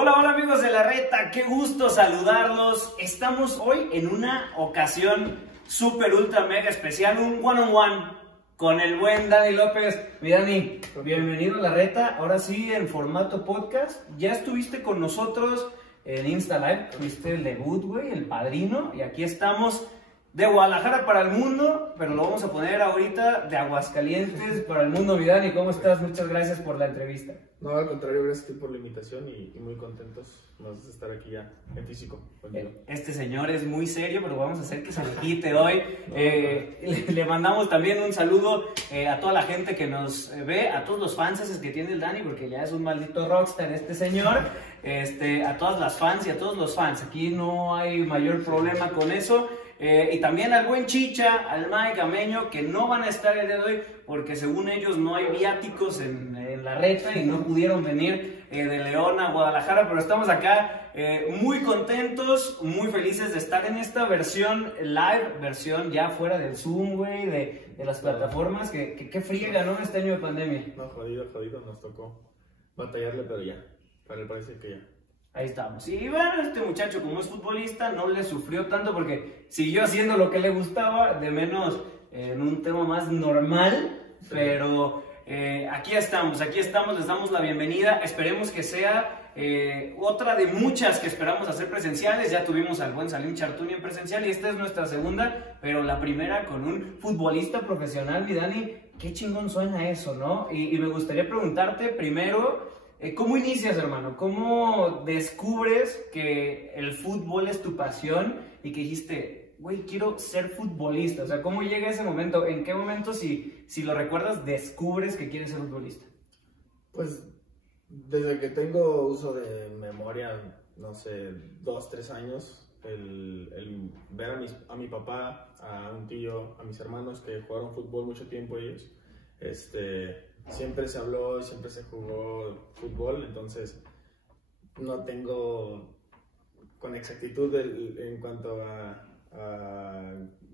Hola, hola amigos de La Reta, qué gusto saludarlos. Estamos hoy en una ocasión súper ultra mega especial, un one-on-one con el buen Dani López. Mi Dani, bienvenido a La Reta, ahora sí en formato podcast. Ya estuviste con nosotros en Insta Live, fuiste el debut, güey, el padrino, y aquí estamos de Guadalajara para el mundo, pero lo vamos a poner ahorita de Aguascalientes para el mundo. Mi Dani, ¿cómo estás? Muchas gracias por la entrevista. No, al contrario, gracias por la invitación y muy contentos más de estar aquí ya en físico contigo. Este señor es muy serio, pero vamos a hacer que se le quite hoy. Le mandamos también un saludo a toda la gente que nos ve, a todos los fans que tiene el Dani, porque ya es un maldito rockstar este señor. A todas las fans y a todos los fans, aquí no hay mayor problema con eso. Y también al buen Chicha, al Mike Ameño, que no van a estar el día de hoy porque según ellos no hay viáticos en La Reta y no pudieron venir de León a Guadalajara, pero estamos acá muy contentos, muy felices de estar en esta versión live, versión ya fuera del Zoom, güey, de las plataformas, que friega, ¿no? Este año de pandemia. No, jodido, nos tocó batallarle, pero ya, parece que ya. Ahí estamos. Y bueno, este muchacho, como es futbolista, no le sufrió tanto porque siguió haciendo lo que le gustaba, de menos en un tema más normal. Sí. Pero aquí estamos, les damos la bienvenida. Esperemos que sea otra de muchas que esperamos hacer presenciales. Ya tuvimos al buen Salim Chartuni en presencial y esta es nuestra segunda, pero la primera con un futbolista profesional. Mi Dani, qué chingón suena eso, ¿no? Y me gustaría preguntarte primero, ¿cómo inicias, hermano? ¿Cómo descubres que el fútbol es tu pasión y que dijiste, güey, quiero ser futbolista? O sea, ¿cómo llega ese momento? ¿En qué momento, si lo recuerdas, descubres que quieres ser futbolista? Pues desde que tengo uso de memoria, no sé, 2, 3 años, el ver a mi papá, a un tío, a mis hermanos que jugaron fútbol mucho tiempo ellos, siempre se habló, siempre se jugó fútbol, entonces no tengo con exactitud en cuanto a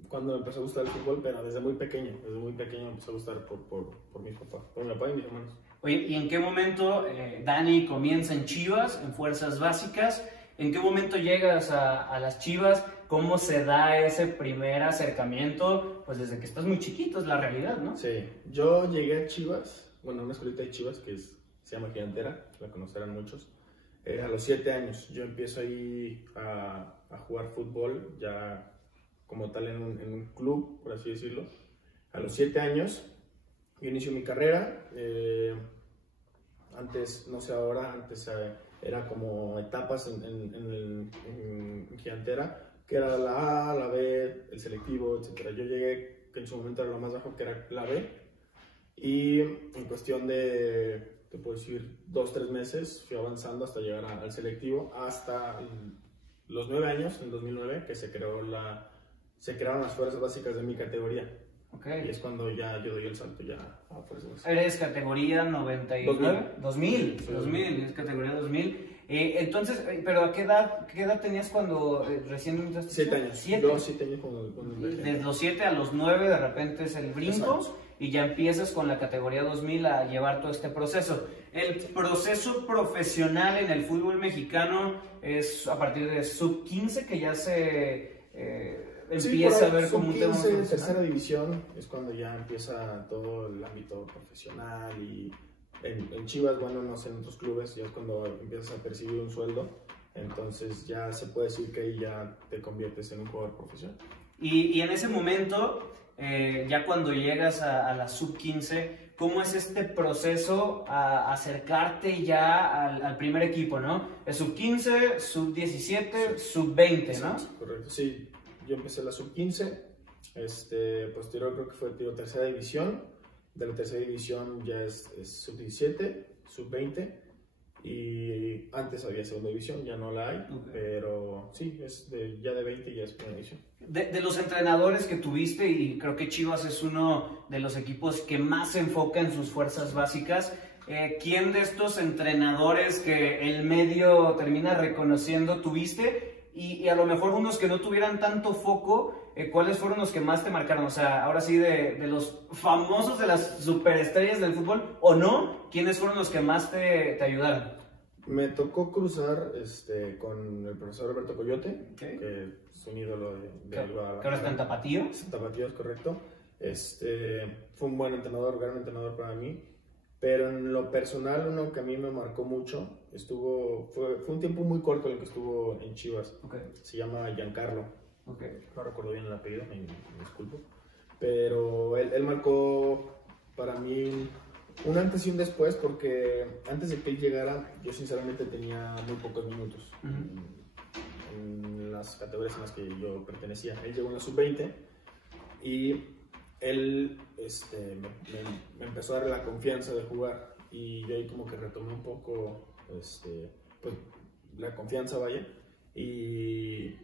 cuando me empezó a gustar el fútbol, pero desde muy pequeño me empezó a gustar por mi papá y mis hermanos. Oye, ¿y en qué momento Dani comienza en Chivas, en Fuerzas Básicas? ¿En qué momento llegas a las Chivas? ¿Cómo se da ese primer acercamiento? Pues desde que estás muy chiquito, es la realidad, ¿no? Sí, yo llegué a Chivas, bueno, una escuelita de Chivas se llama Gigantera, la conocerán muchos. A los 7 años yo empiezo ahí a jugar fútbol, ya como tal en un club, por así decirlo. A los 7 años yo inicio mi carrera. Antes, no sé ahora, antes era como etapas en Gigantera, que era la A, la B, el selectivo, etc. Yo llegué, que en su momento era lo más bajo, que era la B, y en cuestión de, te puedo decir, 2, 3 meses, fui avanzando hasta llegar al selectivo, hasta los 9 años, en 2009, que se crearon las fuerzas básicas de mi categoría. Okay. Y es cuando ya yo doy el salto ya a fuerzas básicas. ¿Eres categoría 99? 2000. Sí, 2000, es categoría 2000. Entonces, ¿pero a qué edad tenías cuando recién entraste? 7 años. 7. Yo 7 años cuando Desde los 7 a los 9 de repente es el brinco. Exacto. Y ya empiezas con la categoría 2000 a llevar todo este proceso. El proceso profesional en el fútbol mexicano es a partir de sub-15 que ya se empieza a ver como un tema profesional. Tercera división es cuando ya empieza todo el ámbito profesional, y en Chivas, bueno, no sé, en otros clubes ya es cuando empiezas a percibir un sueldo, entonces ya se puede decir que ahí ya te conviertes en un jugador profesional. Y en ese momento, ya cuando llegas a la sub-15, ¿cómo es este proceso a acercarte ya al primer equipo, no? Es sub-15, sub-17, sub-20, ¿no? Correcto, sí. Yo empecé la sub-15, posterior creo que fue tercera división, de la tercera división ya es sub-17, sub-20, y antes había segunda división, ya no la hay, okay. Pero sí, ya de 20 ya es primera división. De los entrenadores que tuviste, y creo que Chivas es uno de los equipos que más se enfoca en sus fuerzas básicas, ¿quién de estos entrenadores que el medio termina reconociendo tuviste? Y a lo mejor unos que no tuvieran tanto foco, ¿cuáles fueron los que más te marcaron? O sea, ahora sí, de los famosos, de las superestrellas del fútbol, o no, ¿quiénes fueron los que más te ayudaron? Me tocó cruzar con el profesor Roberto Coyote, Okay. que es un ídolo de Guadalajara. Que ahora está en Tapatío. En Tapatío, es correcto. Fue un buen entrenador, gran entrenador para mí. Pero en lo personal, uno que a mí me marcó mucho, fue un tiempo muy corto el que estuvo en Chivas. Okay. Se llama Giancarlo. Okay. No recuerdo bien el apellido, me disculpo. Pero él marcó para mí un antes y un después, porque antes de que él llegara, yo sinceramente tenía muy pocos minutos en las categorías en las que yo pertenecía. Él llegó en la sub-20 y él me empezó a dar la confianza de jugar, y yo ahí como que retomé un poco pues, la confianza, vaya, y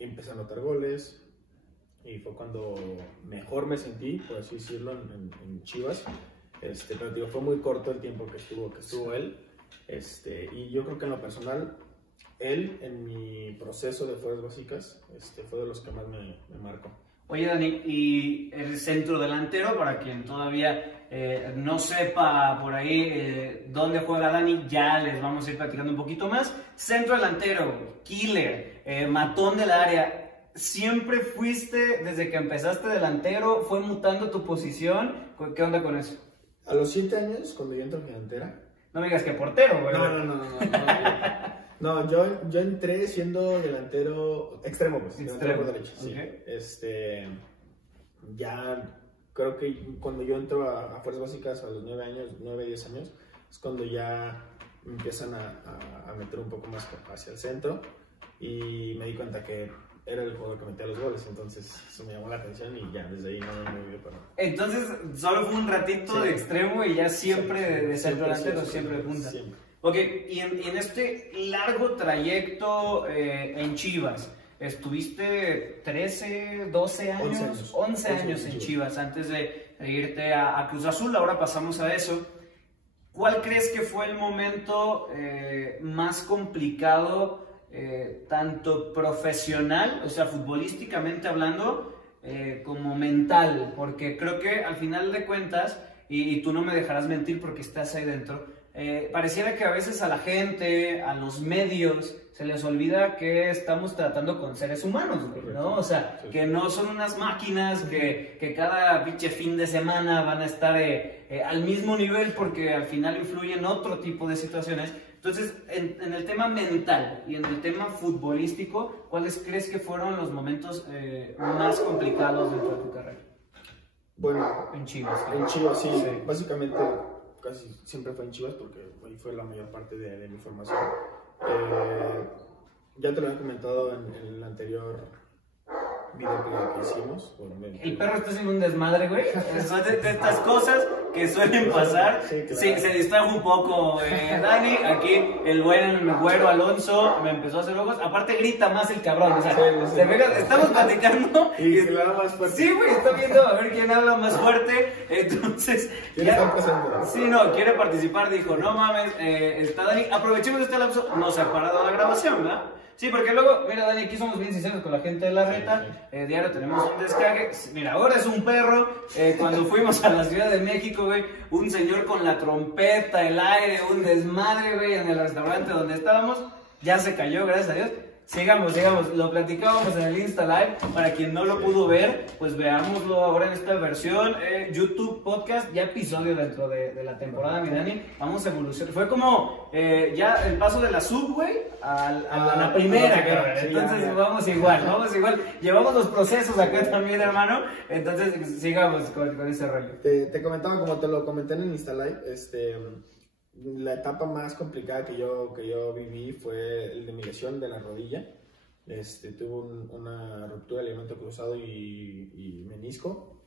empecé a anotar goles, y fue cuando mejor me sentí, por así decirlo, en Chivas. Pero digo, fue muy corto el tiempo que estuvo él, y yo creo que en lo personal, él en mi proceso de fuerzas básicas fue de los que más me marcó. Oye, Dani, y el centro delantero, para quien todavía no sepa por ahí dónde juega Dani, ya les vamos a ir platicando un poquito más. Centro delantero, killer, matón del área. ¿Siempre fuiste, desde que empezaste delantero, fue mutando tu posición? ¿Qué onda con eso? A los 7 años, cuando yo entré en Gigantera... No me digas que portero, güey. No, yo entré siendo delantero extremo, pues. Extremo. Por derecha, Okay. sí. Ya creo que cuando yo entro a fuerzas básicas a los 9 años, 9, 10 años, es cuando ya empiezan a meter un poco más hacia el centro, y me di cuenta que era el jugador que metía los goles, entonces eso me llamó la atención, y ya desde ahí no me moví para... Entonces, solo fue un ratito de extremo y ya siempre de centro delantero, siempre punta. Siempre. Ok, y en este largo trayecto en Chivas, estuviste 13, 12 años, 11 años en Chivas antes de irte a Cruz Azul. Ahora pasamos a eso. ¿Cuál crees que fue el momento más complicado, tanto profesional, o sea, futbolísticamente hablando, como mental? Porque creo que al final de cuentas, y tú no me dejarás mentir porque estás ahí dentro, pareciera que a veces a la gente, a los medios, se les olvida que estamos tratando con seres humanos, ¿no? O sea, sí, que no son unas máquinas que cada pinche fin de semana van a estar al mismo nivel, porque al final influyen otro tipo de situaciones. Entonces, en el tema mental y en el tema futbolístico, ¿cuáles crees que fueron los momentos más complicados dentro de tu carrera? Bueno, en Chivas. En Chivas, sí. Básicamente, casi siempre fue en Chivas, porque ahí fue la mayor parte de mi formación. Ya te lo había comentado en el anterior video que hicimos. El perro está haciendo un desmadre, güey. Son de estas cosas que suelen pasar. Sí, claro. Sí, se distrajo un poco Dani. Aquí el buen güero Alonso me empezó a hacer ojos. Aparte grita más el cabrón. O sea, se pega, estamos platicando y se habla más fuerte. Sí, güey, está viendo a ver quién habla más fuerte. Entonces, sí, no, quiere participar. Dijo, no mames, está Dani. Aprovechemos este lapso. No se ha parado la grabación, ¿verdad? Sí, porque luego, mira, Dani, aquí somos bien sinceros con la gente de la reta. Diario tenemos un descargue. Mira, ahora es un perro. Cuando fuimos a la Ciudad de México, güey, un señor con la trompeta, el aire, un desmadre, güey, en el restaurante donde estábamos. Ya se cayó, gracias a Dios. Sigamos, lo platicábamos en el Insta Live. Para quien no lo pudo ver, pues veámoslo ahora en esta versión YouTube Podcast, ya episodio dentro de la temporada, mi Dani. Vamos a evolucionar. Fue como ya el paso de la sub, güey, a la primera, cabrón. Entonces vamos igual. Llevamos los procesos acá también, hermano. Entonces sigamos con ese rollo. Te comentaba, como te lo comenté en el Insta Live, la etapa más complicada que yo viví fue el de mi lesión de la rodilla. Tuve una ruptura de ligamento cruzado y menisco,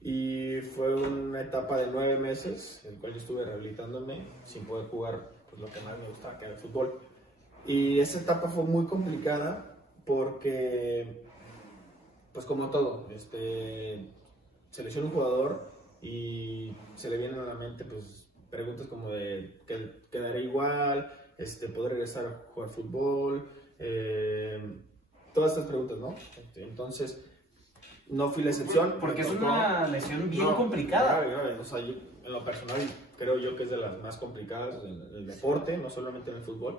y fue una etapa de 9 meses en la cual yo estuve rehabilitándome sin poder jugar pues, lo que más me gustaba, que era el fútbol. Y esa etapa fue muy complicada porque, pues como todo, se lesiona un jugador y se le vienen a la mente pues preguntas como de ¿quedaré igual? ¿Poder regresar a jugar fútbol? Todas estas preguntas, ¿no? Entonces, no fui la excepción. Porque es una lesión bien complicada. O sea, yo, en lo personal, creo yo que es de las más complicadas en el deporte, no solamente en el fútbol.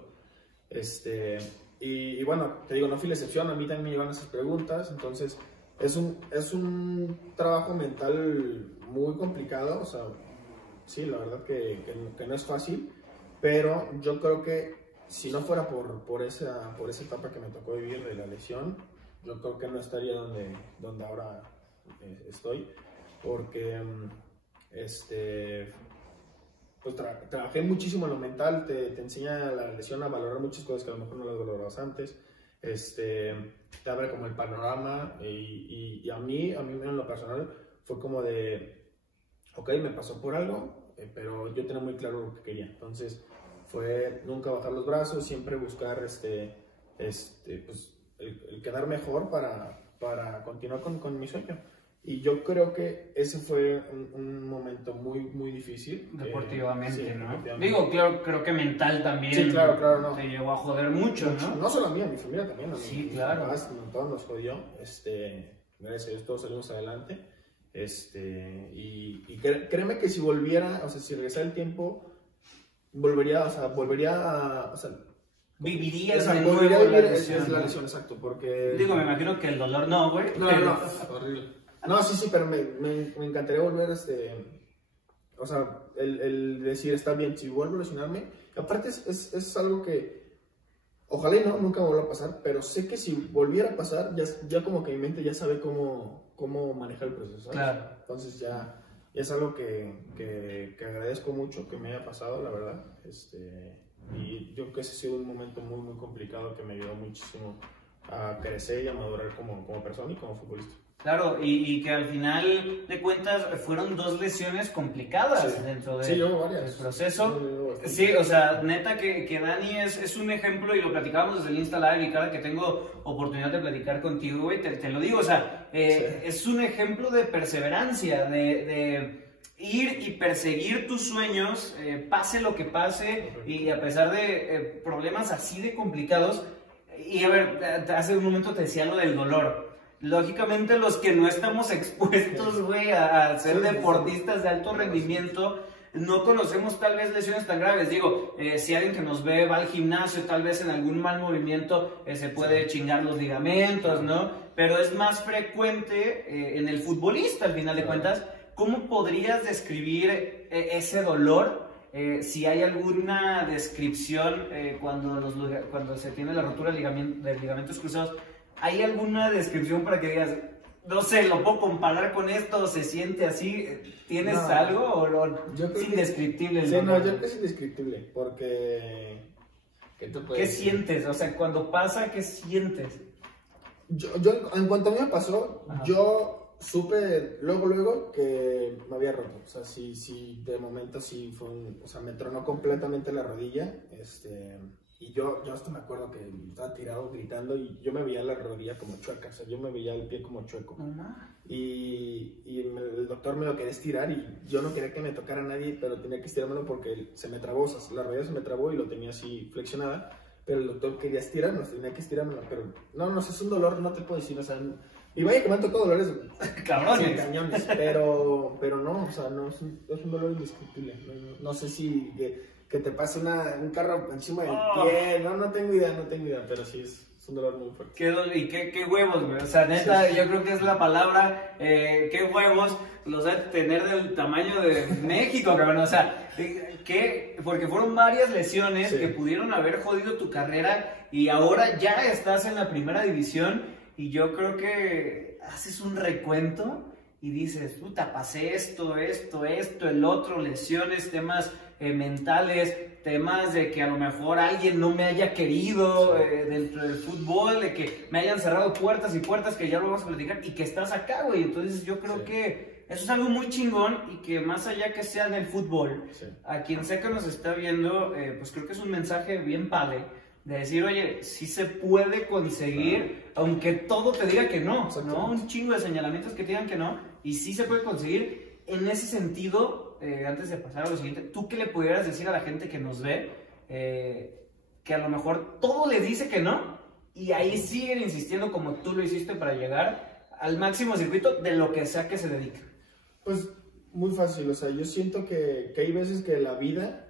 Y bueno, te digo, no fui la excepción, a mí también me llevan esas preguntas, entonces es un trabajo mental muy complicado, o sea, sí, la verdad que no es fácil, pero yo creo que si no fuera por esa etapa que me tocó vivir de la lesión, yo creo que no estaría donde ahora estoy, porque pues trabajé muchísimo en lo mental, te enseña la lesión a valorar muchas cosas que a lo mejor no las valorabas antes, te abre como el panorama y a mí en lo personal fue como de, ok, me pasó por algo, pero yo tenía muy claro lo que quería, entonces fue nunca bajar los brazos, siempre buscar pues, el quedar mejor para continuar con mi sueño. Y yo creo que ese fue un momento muy, muy difícil. Deportivamente, sí, ¿no? deportivamente. Digo, claro, creo que mental también. Sí, claro, no. Te llegó a joder mucho, ¿no? No solo a mí, a mi familia también. Sí, claro. Papás, todos nos jodió. Gracias a Dios todos salimos adelante. Y créeme que si volviera, o sea, si regresara el tiempo, volvería a... O sea, vivirías de nuevo volvería a vivir la lesión, la ¿no? lesión, exacto, porque... Digo, me imagino que el dolor no, güey. No, horrible. No, sí, pero me encantaría volver o sea, el decir, está bien, si vuelvo a lesionarme, aparte es algo que, ojalá y nunca vuelva a pasar, pero sé que si volviera a pasar, ya como que mi mente ya sabe cómo manejar el proceso, ¿sabes? Claro. Entonces ya es algo que agradezco mucho que me haya pasado, la verdad, y yo creo que ese ha sido un momento muy, muy complicado que me ayudó muchísimo a crecer y a madurar como persona y como futbolista. Claro, y que al final de cuentas fueron dos lesiones complicadas dentro del proceso. Sí, o sea, neta que Dani es un ejemplo y lo platicábamos desde el Insta Live y cada que tengo oportunidad de platicar contigo, güey, te lo digo, o sea, es un ejemplo de perseverancia, de ir y perseguir tus sueños, pase lo que pase, y a pesar de problemas así de complicados. Y a ver, hace un momento te decía lo del dolor. Lógicamente los que no estamos expuestos, güey, a ser deportistas de alto rendimiento, no conocemos tal vez lesiones tan graves. Digo, si alguien que nos ve va al gimnasio, tal vez en algún mal movimiento se puede chingar los ligamentos, ¿no? Pero es más frecuente en el futbolista, al final de cuentas. ¿Cómo podrías describir ese dolor? Si hay alguna descripción cuando se tiene la rotura de ligamentos cruzados, ¿hay alguna descripción para que digas, no sé, lo puedo comparar con esto, se siente así? ¿Tienes algo o es indescriptible? Sí, no, yo creo que es indescriptible, porque... ¿Qué sientes? O sea, cuando pasa, ¿qué sientes? Yo en cuanto a mí me pasó, yo supe luego que me había roto. O sea, sí, de momento sí fue o sea, me tronó completamente la rodilla, y yo hasta me acuerdo que estaba tirado gritando y yo me veía la rodilla como chueca, o sea, yo me veía el pie como chueco. Y el doctor me lo quería estirar y yo no quería que me tocara a nadie, pero tenía que estirármelo porque se me trabó, o sea, la rodilla se me trabó y lo tenía así flexionada, pero el doctor quería estirarlo, tenía que estirármelo, pero no, es un dolor, no te puedo decir, o sea, y vaya que me han tocado dolores cabrones, cañones, pero no, o sea, no es un dolor indescriptible, no sé si... que te pase un carro encima del pie, no tengo idea, pero sí es un dolor muy fuerte. ¿Qué huevos, güey? O sea, neta, yo creo que es la palabra, qué huevos los de tener del tamaño de México, cabrón, o sea, porque fueron varias lesiones que pudieron haber jodido tu carrera y ahora ya estás en la primera división y yo creo que haces un recuento y dices, puta, pasé esto, el otro, lesiones, temas mentales, temas de que a lo mejor alguien no me haya querido dentro del fútbol, de que me hayan cerrado puertas y puertas, que ya lo vamos a platicar, y que estás acá, güey. Entonces yo creo que eso es algo muy chingón y que más allá que sea en el fútbol, a quien sea que nos está viendo, pues creo que es un mensaje bien padre de decir, oye, sí se puede conseguir, aunque todo te diga que no, ¿no? Un chingo de señalamientos que te digan que no, y sí se puede conseguir. En ese sentido, antes de pasar a lo siguiente, ¿tú qué le pudieras decir a la gente que nos ve, que a lo mejor todo le dice que no, y ahí siguen insistiendo como tú lo hiciste para llegar al máximo circuito de lo que sea que se dedique? Pues muy fácil, o sea, yo siento que hay veces que la vida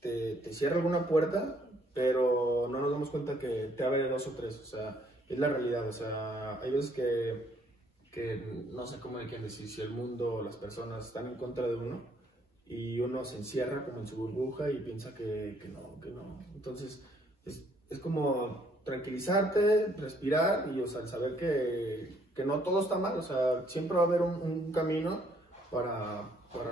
te cierra alguna puerta, pero no nos damos cuenta que te abre dos o tres, o sea, es la realidad, o sea, hay veces que no sé cómo hay quien decir, si el mundo o las personas están en contra de uno y uno se encierra como en su burbuja y piensa que no, entonces es como tranquilizarte, respirar y, o sea, el saber que no todo está mal, o sea, siempre va a haber un camino para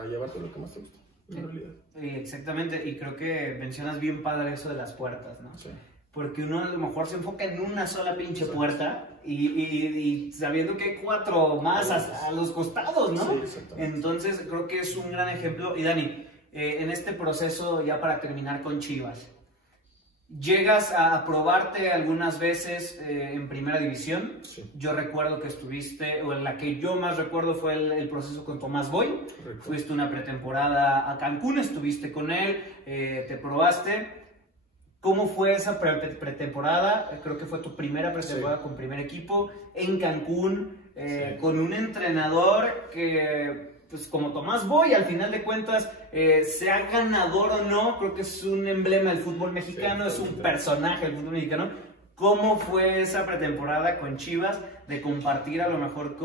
llevarte lo que más te gusta, en realidad. Exactamente, y creo que mencionas bien padre eso de las puertas, ¿no? Sí. Porque uno a lo mejor se enfoca en una sola pinche Exacto. puerta y sabiendo que hay 4 más a los costados, ¿no? Sí, exactamente. Entonces creo que es un gran ejemplo. Y Dani, en este proceso, ya para terminar con Chivas, llegas a probarte algunas veces en primera división. Sí. Yo recuerdo que estuviste, o en la que yo más recuerdo fue el proceso con Tomás Boy. Correcto. Fuiste una pretemporada a Cancún, estuviste con él, te probaste. ¿Cómo fue esa pretemporada? Creo que fue tu primera pretemporada Sí. con primer equipo en Cancún, Sí. con un entrenador que, pues como Tomás Boy, al final de cuentas, sea ganador o no, creo que es un emblema del fútbol mexicano, Sí, es un totalmente. personaje del fútbol mexicano. ¿Cómo fue esa pretemporada con Chivas de compartir a lo mejor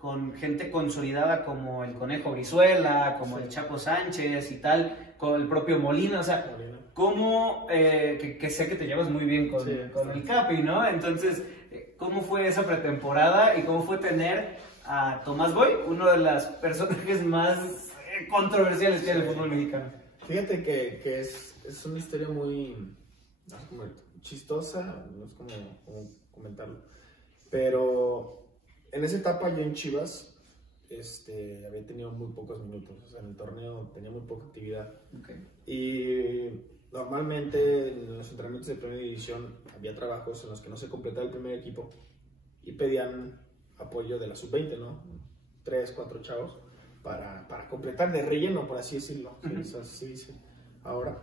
con gente consolidada como el Conejo Brizuela, como el Chapo Sánchez y tal, con el propio Molina? O sea, Molina. ¿cómo, que sé que te llevas muy bien con el Capi, ¿no? Entonces, ¿cómo fue esa pretemporada y cómo fue tener a Tomás Boy, uno de los personajes más controversiales que hay en el fútbol mexicano? Fíjate que es una historia muy, no sé cómo, chistosa, no sé cómo comentarlo, pero en esa etapa yo en Chivas había tenido muy pocos minutos, o sea, en el torneo tenía muy poca actividad. Okay. Y normalmente en los entrenamientos de primera división había trabajos en los que no se completaba el primer equipo y pedían apoyo de la sub-20, ¿no? 3, 4 chavos para completar de relleno, por así decirlo. Así dice ahora.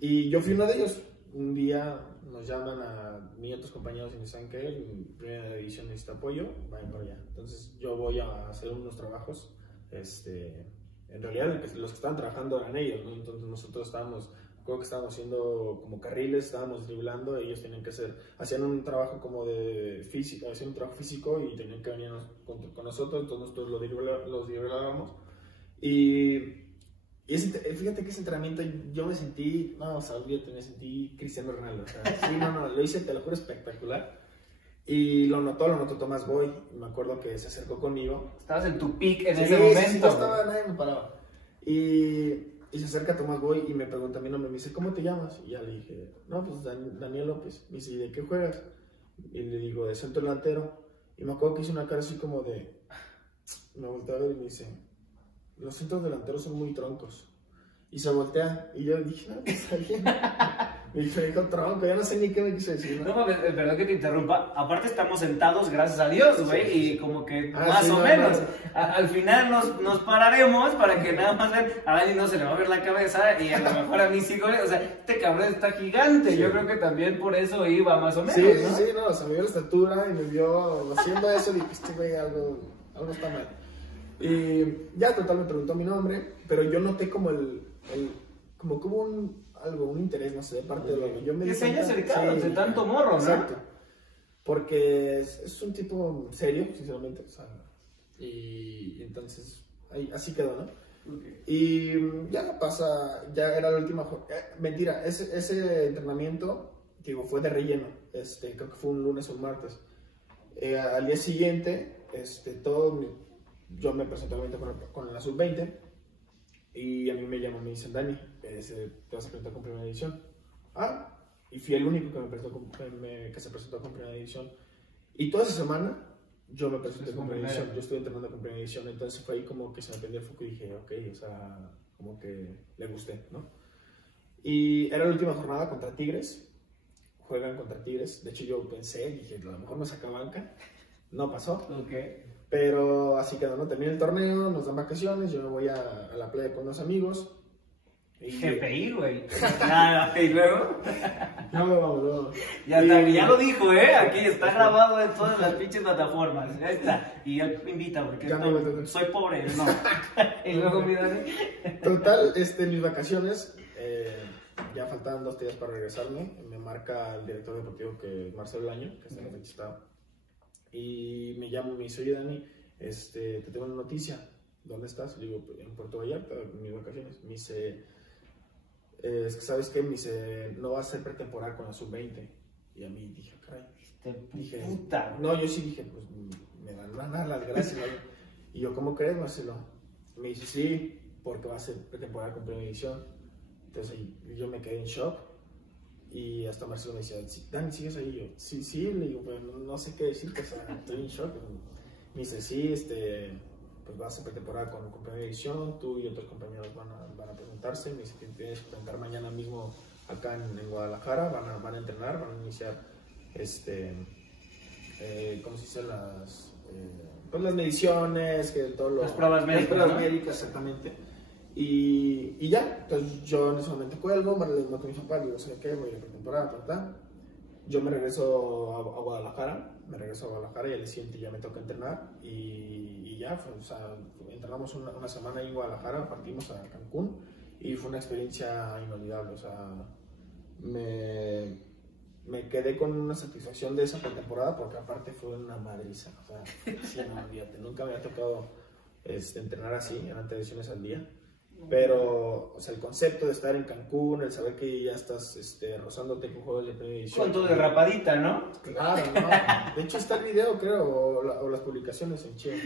Y yo fui uno de ellos. Un día nos llaman a mí y a otros compañeros y me dicen que en primera división necesita apoyo, vayan para allá. Entonces yo voy a hacer unos trabajos. En realidad los que estaban trabajando eran ellos, ¿no? Entonces nosotros creo que estábamos haciendo como carriles, estábamos driblando, ellos tenían que hacían un trabajo como de físico, hacían un trabajo físico y tenían que venir con nosotros, entonces nosotros los driblábamos. Fíjate que ese entrenamiento yo me sentí, no, o sea, me sentí Cristiano Ronaldo, o sea, sí, no, lo hice, te lo juro, espectacular. Y lo notó Tomás Boy, me acuerdo que se acercó conmigo. Estabas en tu peak en ese momento. Sí, no estaba, nadie me paraba. Y se acerca Tomás Boy y me pregunta mi nombre, me dice, ¿cómo te llamas? Y ya le dije, no, pues Daniel López. Me dice, ¿y de qué juegas? Y le digo, de centro delantero. Y me acuerdo que hice una cara así como de, me volteé a ver y me dice, los centros delanteros son muy troncos. Y se voltea, y yo dije, no, pues alguien. Me dijo tronco, ya no sé ni qué me quiso decir. No, perdón que te interrumpa. Aparte estamos sentados, gracias a Dios, güey, Sí. Y como que más o no, menos. No. Al final nos pararemos para que nada más a Dani no se le va a ver la cabeza y a lo mejor a mí sí, güey. O sea, este cabrón está gigante. Sí. Yo creo que también por eso iba más o menos, Sí, ¿no? sí, no, o sea, me vio la estatura y me vio haciendo eso y dije, güey, algo está mal. Y ya total me preguntó mi nombre, pero yo noté como como que hubo un interés, no sé, de parte de lo que yo me Que se haya acercado de tanto morro, ¿no? Exacto. Porque es un tipo serio, sinceramente, o sea, y entonces así quedó, ¿no? Okay. Y ya ya era la última mentira, ese entrenamiento, digo, fue de relleno, creo que fue un lunes o un martes. Al día siguiente, yo me presenté con la sub-20 y a mí me llaman, me dicen, Dani, te vas a presentar con primera división. Y fui el único que se presentó con primera división. Y toda esa semana yo me presenté con primera división, yo estuve entrenando con primera división, entonces fue ahí como que se me prendió el foco y dije, ok, o sea, como que le gusté, ¿no? Y era la última jornada contra Tigres, juegan contra Tigres, de hecho yo pensé, dije, a lo mejor me saca banca, no pasó. Okay. Pero así quedó, ¿no? Termina el torneo, nos dan vacaciones, yo me voy a la playa con unos amigos, GPI, güey. Y luego. No me valoró. Ya lo dijo, ¿eh? Aquí está grabado en todas las pinches plataformas. Ya está. Y él me invita porque soy pobre, no. Y luego mi Dani. Total, mis vacaciones, ya faltaban 2 días para regresarme. Me marca el director deportivo, que es Marcelo Laño, que está en el estado. Y me llama y me dice: oye, Dani, te tengo una noticia. ¿Dónde estás? Le digo: en Puerto Vallarta, en mis vacaciones. Me dice: es que, ¿sabes qué? Me dice: no va a ser pretemporada con la sub-20. Y a mí dije: caray. Dije, puta. No, yo sí dije: pues me van a dar las gracias. Y yo: ¿cómo crees, Marcelo? Me dice: sí, porque va a ser pretemporada con primera división. Entonces yo me quedé en shock. Y hasta Marcelo me decía: Dani, ¿sigues ahí? Yo: sí, le digo: pero no sé qué decirte, o sea, estoy en shock. Me dice: sí, pues va a ser pretemporada con primera división, tú y otros compañeros van a presentarse. Me dice que tienes que presentar mañana mismo acá en Guadalajara, van a entrenar, van a iniciar, ¿cómo se dice? Pues las mediciones, las pruebas médicas, las pruebas ¿no? médicas, exactamente. Y ya, entonces yo en ese momento cuelgo, me lo con mi papá, digo: ¿sabes qué? Voy a pretemporada, Yo me regreso a Guadalajara, y al día siguiente ya me toca entrenar y ya, o sea, entrenamos una semana ahí en Guadalajara, partimos a Cancún y fue una experiencia inolvidable, o sea, me quedé con una satisfacción de esa pretemporada porque aparte fue una madriza, o sea, sí, no, olvídate, nunca me había tocado entrenar así, eran 3 sesiones al día. Pero, o sea, el concepto de estar en Cancún, el saber que ya estás rozándote con juegos de primera división. Con tu derrapadita, ¿no? Claro, no. De hecho, está el video, creo, o las publicaciones en Chivas,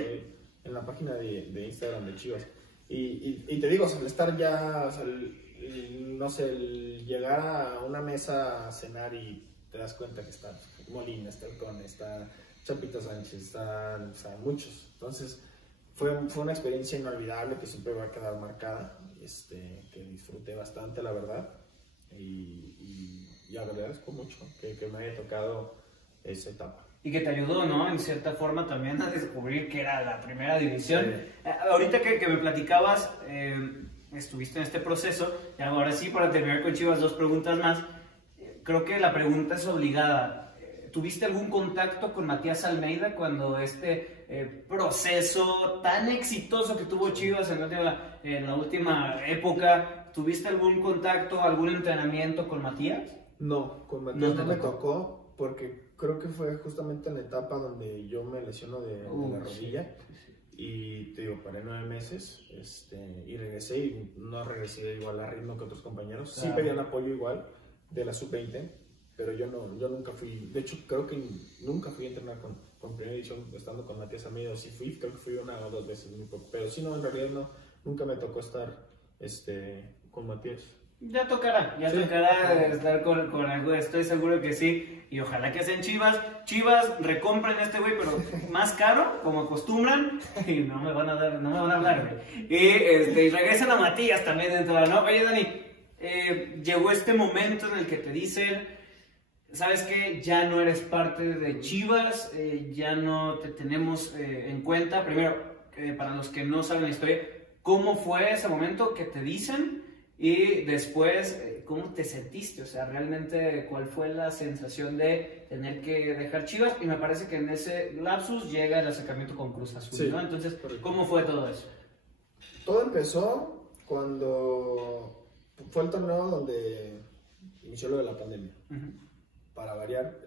en la página de Instagram de Chivas. Y te digo, o sea, el estar ya, o sea, no sé, el llegar a una mesa a cenar y te das cuenta que está Molina, está El Cone, está Chapito Sánchez, están, o sea, muchos. Entonces, fue una experiencia inolvidable que siempre va a quedar marcada, que disfruté bastante, la verdad, y agradezco mucho que me haya tocado esa etapa. Y que te ayudó, ¿no? En cierta forma también a descubrir que era la primera división. Sí. Ahorita que me platicabas, estuviste en este proceso, y ahora sí, para terminar con Chivas, 2 preguntas más. Creo que la pregunta es obligada. ¿Tuviste algún contacto con Matías Almeida cuando proceso tan exitoso que tuvo Chivas en la última época? ¿Tuviste algún contacto, algún entrenamiento con Matías? No, con Matías no me tocó porque creo que fue justamente en la etapa donde yo me lesiono de la rodilla. Sí. Y te digo, paré 9 meses y regresé, y no regresé igual a ritmo que otros compañeros. Claro. Sí pedían apoyo igual de la sub-20. Pero yo nunca fui, de hecho creo que nunca fui a entrenar con primera división estando con Matías Almeida. Sí creo que fui 1 o 2 veces, muy poco, pero sí, no, en realidad nunca me tocó estar con Matías. Ya tocará estar con algo, estoy seguro que sí, y ojalá que sean Chivas recompren a este güey, pero más caro, como acostumbran, y no me van a hablar, güey. Y regresen a Matías también dentro, ¿no? Oye, Dani, llegó este momento en el que te dicen: ¿sabes qué? Ya no eres parte de Chivas, ya no te tenemos en cuenta. Primero, para los que no saben la historia, ¿cómo fue ese momento que te dicen? Y después, ¿cómo te sentiste? O sea, realmente, ¿cuál fue la sensación de tener que dejar Chivas? Y me parece que en ese lapsus llega el acercamiento con Cruz Azul, sí, ¿no? Entonces, ¿cómo fue todo eso? Todo empezó cuando fue el torneo donde inició lo de la pandemia. Para variar,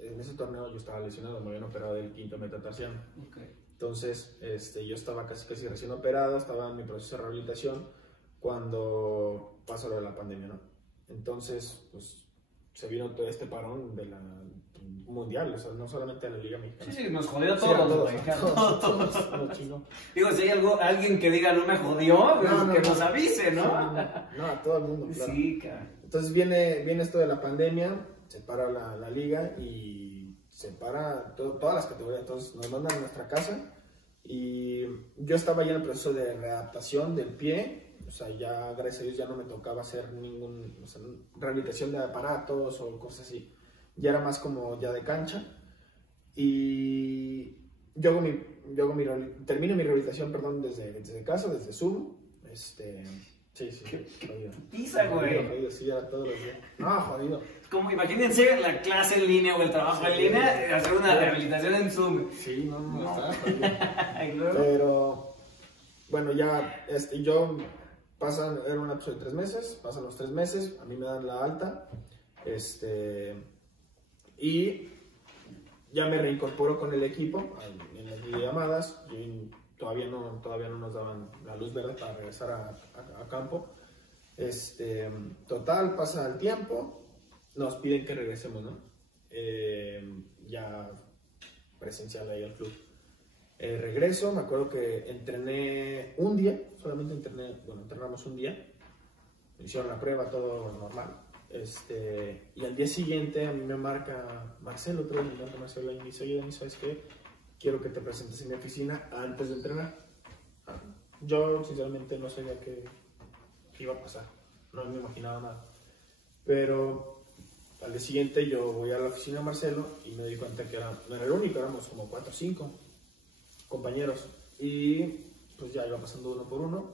en ese torneo yo estaba lesionado, me habían operado del quinto metatarsiano. Okay. Entonces, yo estaba casi recién operado, estaba en mi proceso de rehabilitación cuando pasó lo de la pandemia, ¿no? Entonces, pues, se vino todo este parón de la mundial, o sea, no solamente de la Liga Mexicana. Sí, nos jodió a todos, todos. Digo, si hay alguien que diga no me jodió, que nos avise, ¿no? No, a todo el mundo, claro. Sí, cara. Entonces viene esto de la pandemia, se para la liga y se para todas las categorías. Entonces nos mandan a nuestra casa y yo estaba ya en el proceso de readaptación del pie. O sea, ya gracias a Dios ya no me tocaba hacer rehabilitación de aparatos o cosas así. Ya era más como ya de cancha. Y termino mi rehabilitación, perdón, desde casa, desde Zoom. Sí, jodido. Pisa, güey. Jodido, sí, era todos los días. No, jodido. Como imagínense la clase en línea o el trabajo en línea, hacer una rehabilitación en Zoom. Sí, no, estaba jodido. Pero, bueno, ya, yo era un lapso de 3 meses, pasan los 3 meses, a mí me dan la alta, y ya me reincorporo con el equipo en las videollamadas. Todavía no nos daban la luz verde para regresar a campo. Total, pasa el tiempo, nos piden que regresemos, ¿no? Ya presencial ahí al club. Regreso, me acuerdo que entrené un día, solamente entrenamos un día, hicieron la prueba, todo normal. Y al día siguiente a mí me marca Marcelo, Marcelo, y me dice, oye, ¿sabes qué? Quiero que te presentes en mi oficina antes de entrenar. Yo sinceramente no sabía qué iba a pasar, no me imaginaba nada. Pero al día siguiente yo voy a la oficina de Marcelo y me di cuenta que no era el único, éramos como 4 o 5 compañeros. Y pues ya iba pasando uno por uno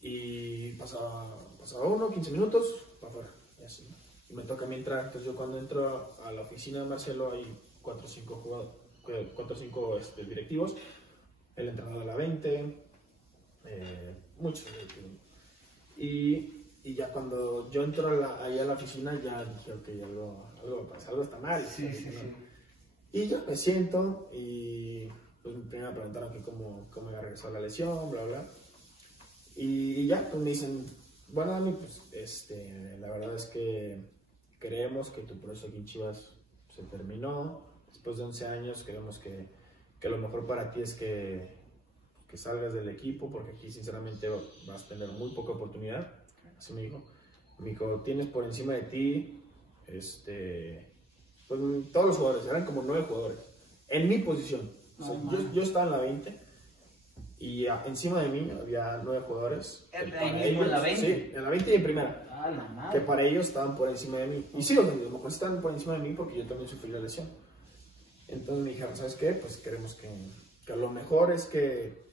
y pasaba uno, 15 minutos, para afuera. Y así, ¿no? Y me toca a mí entrar. Entonces yo cuando entro a la oficina de Marcelo hay 4 o 5 jugadores, 4 o 5 directivos, el entrenador de la 20, muchos directivos. Y ya cuando yo entro ahí a la oficina ya dije, ok, algo está mal. Sí. Y ya me siento y pues primero me preguntaron que cómo me regresó la lesión, bla, bla. Y ya, pues me dicen, bueno, Dani, pues la verdad es que creemos que tu proceso aquí en Chivas se terminó. Después de 11 años creemos que lo mejor para ti es que salgas del equipo, porque aquí sinceramente vas a tener muy poca oportunidad. Así me dijo. Me dijo, tienes por encima de ti, pues todos los jugadores, eran como 9 jugadores, en mi posición. O sea, yo estaba en la 20 y encima de mí había 9 jugadores. ¿Ahí mismo en la 20? Sí, en la 20 y en primera. La madre. Que para ellos estaban por encima de mí. Y sí, a lo mejor estaban por encima de mí porque yo también sufrí la lesión. Entonces me dijeron, ¿sabes qué? Pues queremos que lo mejor es que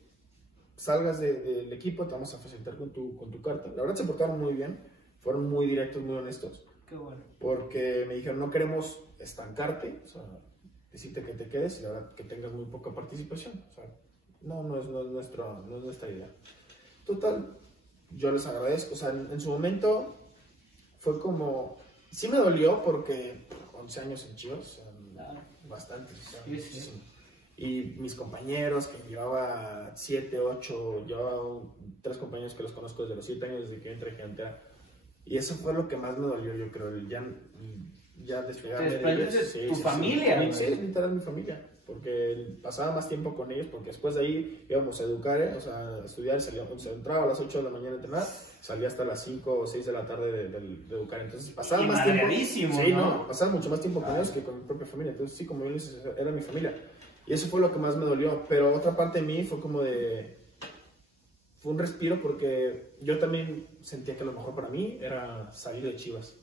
salgas del equipo, te vamos a facilitar con tu carta. La verdad se portaron muy bien, fueron muy directos, muy honestos. Qué bueno. Porque me dijeron, no queremos estancarte, o sea, decirte que te quedes y la verdad que tengas muy poca participación. O sea, no es nuestra idea. Total, yo les agradezco. O sea, en su momento fue como, sí me dolió porque 11 años en Chivas, o sea, bastantes. O sea, sí. Y mis compañeros, que llevaba 7, 8, llevaba 3 compañeros que los conozco desde los 7 años, desde que yo entré a Gigantera. Y eso fue lo que más me dolió, yo creo, ya despegarme de ellos. Tu familia. Sí, literal mi familia, porque pasaba más tiempo con ellos, porque después de ahí íbamos a educar, o sea, a estudiar, entraba a las 8 de la mañana a entrenar, salía hasta las 5 o 6 de la tarde de educar, entonces pasaba más tiempo. Sí, ¿no? Pasaba mucho más tiempo con ellos que con mi propia familia, entonces sí, como yo les decía, era mi familia. Y eso fue lo que más me dolió, pero otra parte de mí fue como fue un respiro, porque yo también sentía que lo mejor para mí era salir de Chivas.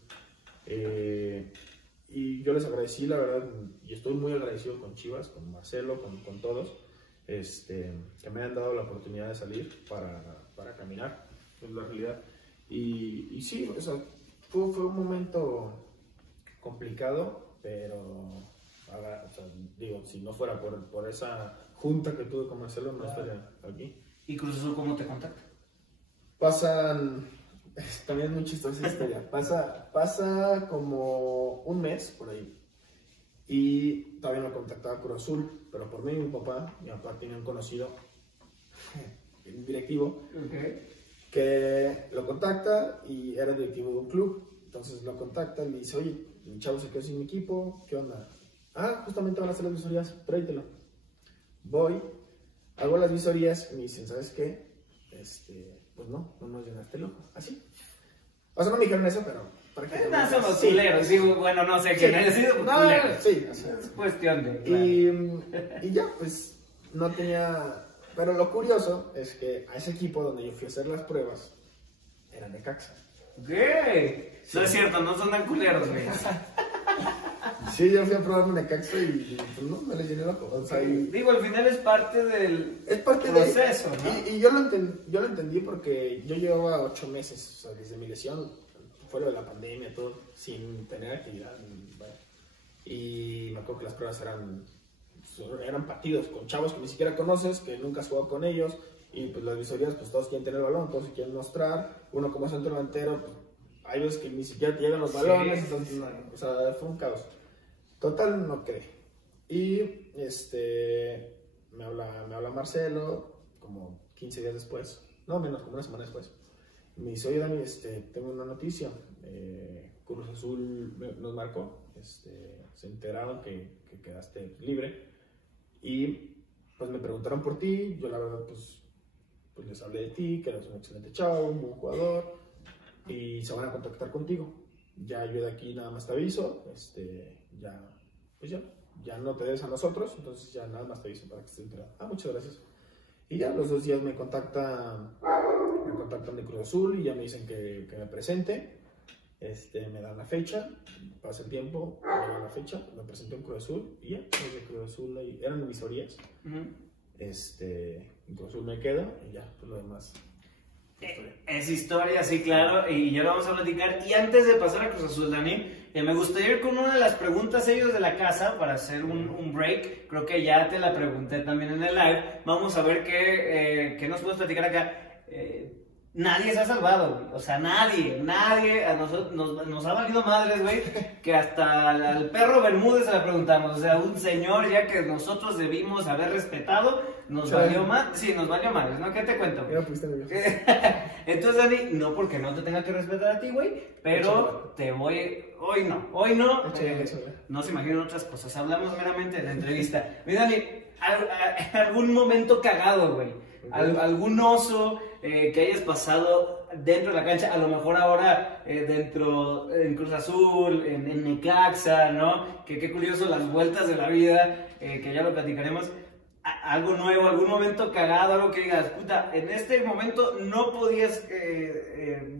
Y yo les agradecí, la verdad, y estoy muy agradecido con Chivas, con Marcelo, con todos, que me hayan dado la oportunidad de salir para caminar, es la realidad. Y sí, o sea, fue un momento complicado, pero... Ahora, o sea, digo, si no fuera por esa junta que tuve con Marcelo, no estaría aquí. ¿Y Cruz Azul cómo te contacta? También es muy chistosa esa historia. Pasa como un mes por ahí. Y todavía me contactaba Cruz Azul, pero por mí y mi papá tenía un conocido, un directivo, que lo contacta y era directivo de un club. Entonces lo contacta y le dice, oye, mi chavo se quedó sin mi equipo, ¿qué onda? Justamente van a hacer las visorías, tráetelo. Voy, hago las visorías y me dicen, ¿sabes qué? Pues no nos llenaste el ojo, así. O sea, no me dijeron eso, pero... No somos culeros, digo, bueno, no sé quién haya sido, culeros. Sí, así es cuestión de... Y ya, pues, no tenía... Pero lo curioso es que a ese equipo donde yo fui a hacer las pruebas, era Necaxa. ¿Qué? No es cierto, no son tan culeros, güey. Sí, yo fui a probarme Necaxa y pues no, me le llené la ojo. O sea, Digo, al final es parte del proceso, ¿no? Y yo lo entendí porque yo llevaba 8 meses, o sea, desde mi lesión, fuera de la pandemia, todo, sin tener actividad. Y me acuerdo que las pruebas eran partidos con chavos que ni siquiera conoces, que nunca has jugado con ellos. Y pues las visorías, pues todos quieren tener el balón, todos se quieren mostrar. Uno como centro delantero, pues hay veces que ni siquiera te llegan los balones, sí, entonces, no, o sea, fue un caos. Total, no cree. Y me habla Marcelo, como 15 días después, no menos, como una semana después. Me dice, oye Dani, tengo una noticia. Cruz Azul nos marcó, se enteraron que quedaste libre. Y pues me preguntaron por ti, yo la verdad pues les hablé de ti, que eres un excelente chavo, un buen jugador, y se van a contactar contigo. Ya yo de aquí nada más te aviso, ya no te debes a nosotros, entonces ya nada más te aviso para que estés enterado. Muchas gracias. Y ya los 2 días me contactan de Cruz Azul y ya me dicen que me presente, me dan la fecha, pasa el tiempo, me dan la fecha, me presenté en Cruz Azul y ya, desde Cruz Azul ahí, eran visorías. En Cruz Azul me quedo y ya, pues lo demás. Es historia, sí, claro, y ya vamos a platicar. Y antes de pasar a Cruz Azul, Dani, me gustaría ir con una de las preguntas ellos de la casa para hacer un break. Creo que ya te la pregunté también en el live. Vamos a ver qué nos puedes platicar acá. Nadie se ha salvado, güey. O sea, nadie, a nosotros nos ha valido madres, güey, que hasta al perro Bermúdez se la preguntamos. O sea, un señor ya que nosotros debimos haber respetado, nos valió madres. Sí, nos valió madres, ¿no? ¿Qué te cuento? Entonces, Dani, no porque no te tenga que respetar a ti, güey, pero te voy... Hoy no. No se imaginan otras cosas. Hablamos meramente de la entrevista. Mira, Dani, algún momento cagado, güey. Algún oso que hayas pasado dentro de la cancha, a lo mejor ahora en Cruz Azul, en Necaxa, ¿no? Que qué curioso las vueltas de la vida, que ya lo platicaremos. Algo nuevo, algún momento cagado, algo que digas, puta, en este momento no podías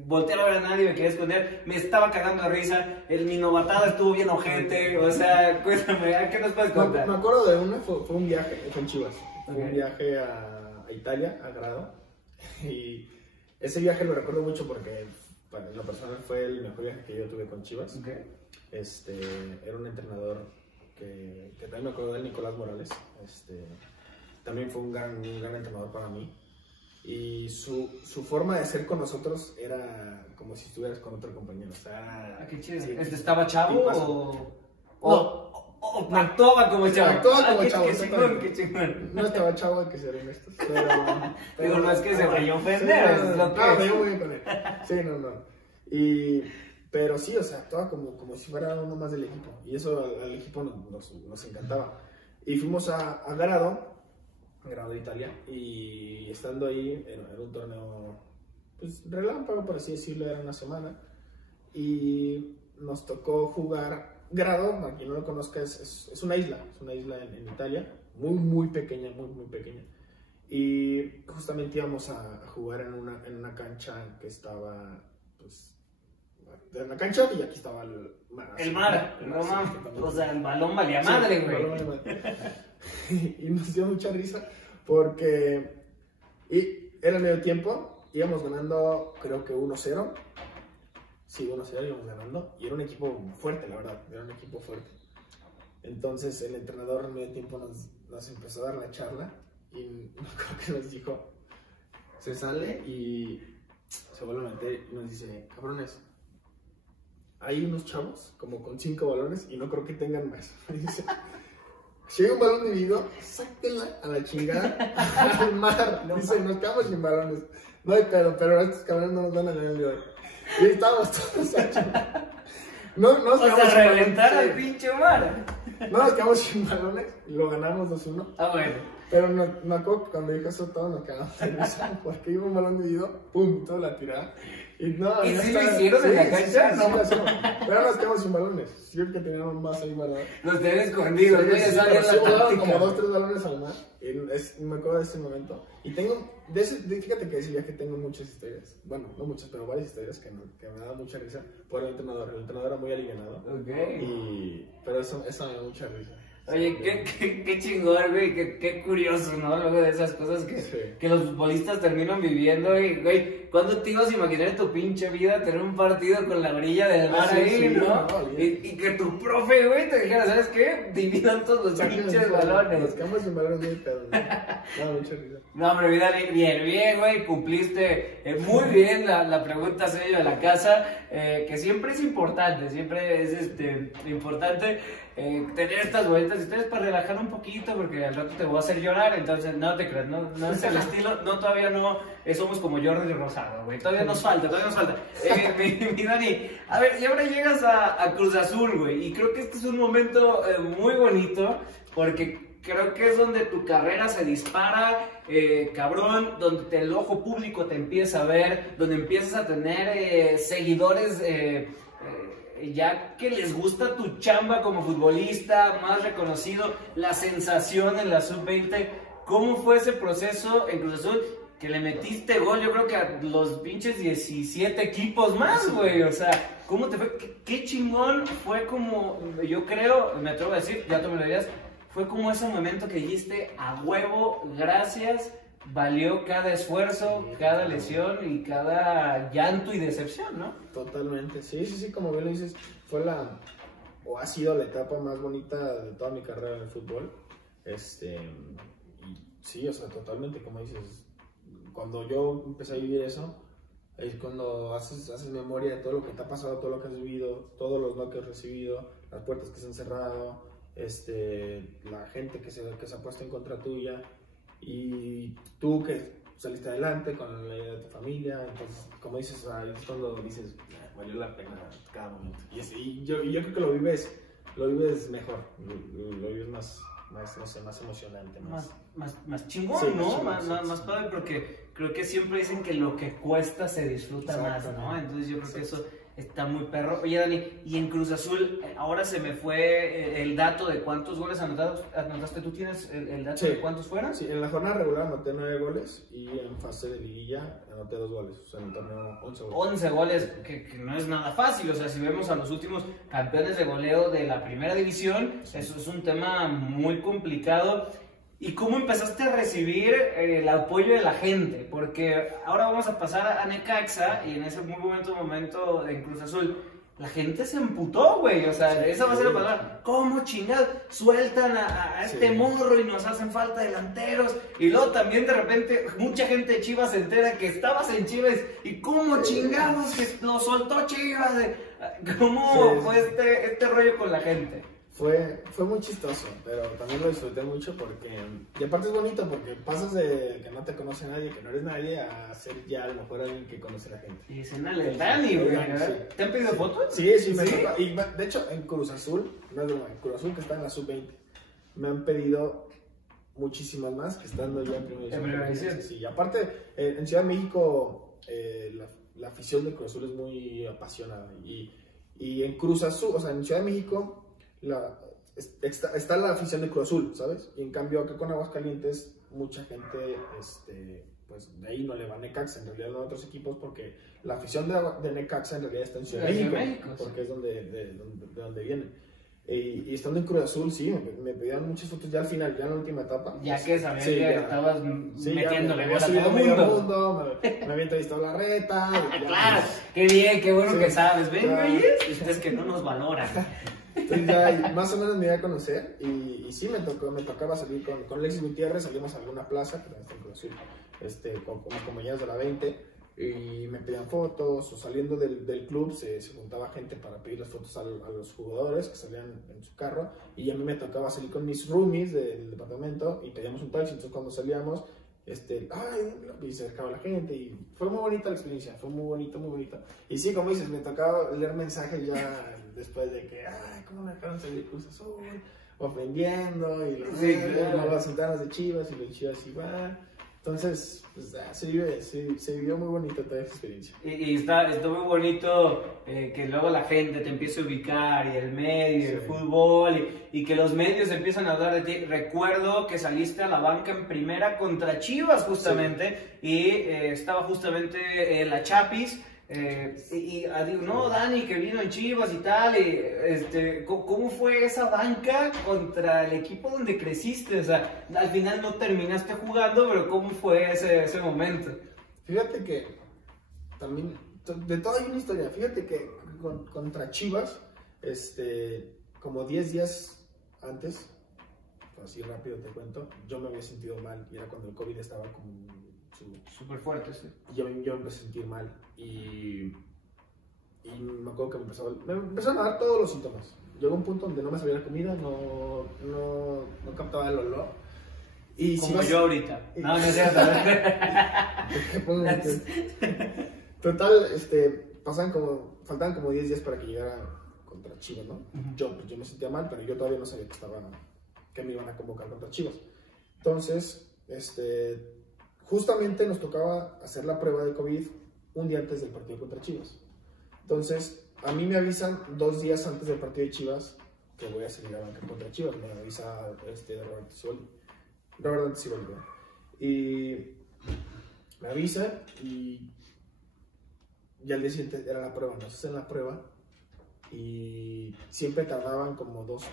voltear a ver a nadie, me quería esconder, me estaba cagando de risa, mi novatada estuvo bien ojete, o sea, cuéntame, ¿qué nos puedes contar? Me acuerdo de una, fue un viaje con Chivas, fue un viaje a Italia, a Grado, y ese viaje lo recuerdo mucho porque para lo personal fue el mejor viaje que yo tuve con Chivas. Era un entrenador que también me acuerdo de él, Nicolás Morales. También fue un gran entrenador para mí, y su forma de ser con nosotros era como si estuvieras con otro compañero. O sea, qué chido. Sí, ¿Estaba chavo o no, actuaba como chavo? Actuaba como chavo. Qué chingón. No estaba chavo, hay que ser honestos. Pero no es que se vaya a ofender. Sí, no, yo voy a poner. Sí, no. Pero sí, o sea, actuaba como si fuera uno más del equipo. Y eso al equipo nos encantaba. Y fuimos a Grado de Italia. Y estando ahí, era un torneo, pues relámpago, por así decirlo, era una semana. Y nos tocó jugar. Grado, para quien no lo conozca, es una isla. Es una isla en Italia. Muy pequeña, muy pequeña. Y justamente íbamos a jugar en una cancha que estaba, pues, en la cancha, y aquí estaba el mar. El mar, no mames. O sea, el balón valía madre, güey. Y nos dio mucha risa porque era medio tiempo, íbamos ganando, creo que 1-0. Sí, 1-0 íbamos ganando. Y era un equipo fuerte, la verdad. Era un equipo fuerte. Entonces el entrenador en medio tiempo nos empezó a dar la charla. Y creo que nos dijo, se sale y se vuelve a meter y nos dice, cabrones, hay unos chavos como con 5 balones y no creo que tengan más. Dice, si hay un balón dividido, sáquenla a la chingada al mar. Dice, nos quedamos sin balones. No hay pedo, pero estos cabrones no nos van a ganar el día de hoy. Y estábamos todos No a reventar al pinche mar. No nos quedamos sin balones y lo ganamos 2-1. Bueno. Pero me acuerdo que cuando dijo eso todos nos quedamos en risa porque iba un balón dividido, pum, toda la tirada. Y no, ¿Y ya sí lo está. hicieron en la Sí, cancha? sí, No. lo hacemos. Pero nos quedamos sin balones. Siempre que teníamos más ahí, ¿verdad? Los tenían escondidos, ¿no? Ya Sí, sabían pero sí la volaron táctica. como 2-3 balones al mar. Y me acuerdo de ese momento. Y tengo, fíjate que de ese viaje tengo muchas historias. Bueno, no muchas, pero varias historias que me dan mucha risa por el entrenador. El entrenador era muy alivianado. Ok. Pero eso me da mucha risa. Oye, qué chingón, güey, qué curioso, ¿no? Luego de esas cosas que los futbolistas terminan viviendo, y, güey, ¿cuándo te ibas a imaginar en tu pinche vida tener un partido con la orilla del mar ahí, sí, ¿no? no, Y que tu profe, güey, te dijera, ¿sabes qué? Dividan todos los pinches balones. Los campos sin balones de pedo, ¿no? Me da mucha risa. No, hombre, vida bien, güey, cumpliste muy bien la pregunta sello de la casa, que siempre es importante, importante tener estas vueltas y ustedes para relajar un poquito, porque al rato te voy a hacer llorar, entonces no te creas, no es el estilo, no, todavía no somos como Jordi Rosado, güey, todavía nos falta. Mi Dani, a ver, y ahora llegas a Cruz Azul, güey, y creo que este es un momento muy bonito, porque creo que es donde tu carrera se dispara, cabrón, donde el ojo público te empieza a ver, donde empiezas a tener seguidores ya que les gusta tu chamba como futbolista, más reconocido, la sensación en la sub-20. ¿Cómo fue ese proceso en Cruz Azul? Que le metiste gol, yo creo que a los pinches 17 equipos más, güey. O sea, ¿cómo te fue? ¿Qué chingón fue? Como, yo creo, me atrevo a decir, ya tú me lo dirías, fue como ese momento que dijiste, a huevo, gracias, valió cada esfuerzo, cada lesión y cada llanto y decepción, ¿no? Totalmente, sí, como bien lo dices, o ha sido la etapa más bonita de toda mi carrera en el fútbol. Y sí, o sea, totalmente, como dices, cuando yo empecé a vivir eso, es cuando haces memoria de todo lo que te ha pasado, todo lo que has vivido, todos los no que has recibido, las puertas que se han cerrado, la gente que se ha puesto en contra tuya, y tú que saliste adelante con la idea de tu familia. Entonces, como dices, ahí es cuando dices, valió la pena cada momento. Y yo creo que lo vives mejor, lo vives más, no sé, más emocionante. Más chingón, sí, ¿no? chingón, Más padre, porque creo que siempre dicen que lo que cuesta se disfruta más, ¿no? Entonces yo creo que eso está muy perro. Oye, Dani, y en Cruz Azul, ahora se me fue el dato de cuántos goles anotaste. ¿Tú tienes el dato de cuántos fueron? Sí, en la jornada regular anoté 9 goles y en fase de liguilla anoté 2 goles. O sea, en el torneo 11 goles. 11 goles, que no es nada fácil. O sea, si vemos a los últimos campeones de goleo de la primera división, eso es un tema muy complicado. ¿Y cómo empezaste a recibir el apoyo de la gente? Porque ahora vamos a pasar a Necaxa, y en ese muy momento en Cruz Azul, la gente se emputó, güey. O sea, esa va a ser la palabra. ¿Cómo chingados sueltan a este morro y nos hacen falta delanteros? Y luego también de repente mucha gente de Chivas se entera que estabas en Chivas. ¿Y cómo chingados que lo soltó Chivas? ¿Cómo fue este rollo con la gente? Fue muy chistoso, pero también lo disfruté mucho porque, y aparte es bonito porque pasas de que no te conoce nadie, que no eres nadie, a ser ya a lo mejor alguien que conoce a la gente. Y dicen, dale, Dani, güey. ¿Te han pedido fotos? Sí, me toca. Y de hecho, en Cruz Azul, no es broma, en Cruz Azul que está en la sub-20, me han pedido muchísimas más que estando ya en primera división. Sí, y aparte, en Ciudad de México, la afición de Cruz Azul es muy apasionada. Y en Cruz Azul, o sea, en Ciudad de México, está la afición de Cruz Azul, ¿sabes? Y en cambio acá con Aguascalientes mucha gente pues de ahí no le va a Necaxa, en realidad no a otros equipos, porque la afición de Necaxa en realidad está en Ciudad de México, porque es de donde vienen. Y estando en Cruz Azul, sí, me pedían muchas fotos ya al final, ya en la última etapa. Ya que sabías que estabas metiéndole gol a todo el mundo. Me había entrevistado la Reta. Claro, qué bien, qué bueno que sabes. Ven, güey, y ustedes que no nos valoran. Entonces ya más o menos me iba a conocer y sí me tocaba salir con Alexis Gutiérrez, salimos a alguna plaza, que está en Cruz Azul, con compañeros de la 20, y me pedían fotos, o saliendo del club se juntaba gente para pedir las fotos a los jugadores que salían en su carro, y a mí me tocaba salir con mis roomies del departamento y pedíamos un taxi. Entonces cuando salíamos, y se acercaba la gente y fue muy bonita la experiencia, fue muy bonito. Y sí, como dices, me tocaba leer mensajes ya después de que, ¿cómo me dejaron salir Cruz Azul? Ofendiendo, y las ventanas de Chivas, y los Chivas iban. Entonces, pues, se vivió muy bonita toda esa experiencia. Y está muy bonito que luego la gente te empiece a ubicar y el medio, Sí. el fútbol y que los medios empiezan a hablar de ti. Recuerdo que saliste a la banca en primera contra Chivas justamente y estaba justamente la Chapis. Digo, no, Dani, que vino en Chivas y tal, ¿cómo fue esa banca contra el equipo donde creciste? O sea, al final no terminaste jugando, pero ¿cómo fue ese momento? Fíjate que también, de todo hay una historia. Fíjate que contra Chivas, como 10 días antes, así rápido te cuento, yo me había sentido mal y era cuando el COVID estaba como Súper fuerte, sí. y yo me empecé a sentir mal y me acuerdo que me empezaron a dar todos los síntomas. Llegó un punto donde no me sabía la comida, no captaba el olor. Y como yo ahorita. No, no es cierto. Total, faltaban como 10 días para que llegara contra Chivas, ¿no? Yo me sentía mal, pero yo todavía no sabía que me iban a convocar contra Chivas. Entonces, justamente nos tocaba hacer la prueba de COVID un día antes del partido contra Chivas. Entonces, a mí me avisan 2 días antes del partido de Chivas que voy a salir a banca contra Chivas. Me avisa Roberto Siboldi. Y me avisa y ya al día siguiente era la prueba. Nos hacen la prueba y siempre tardaban como dos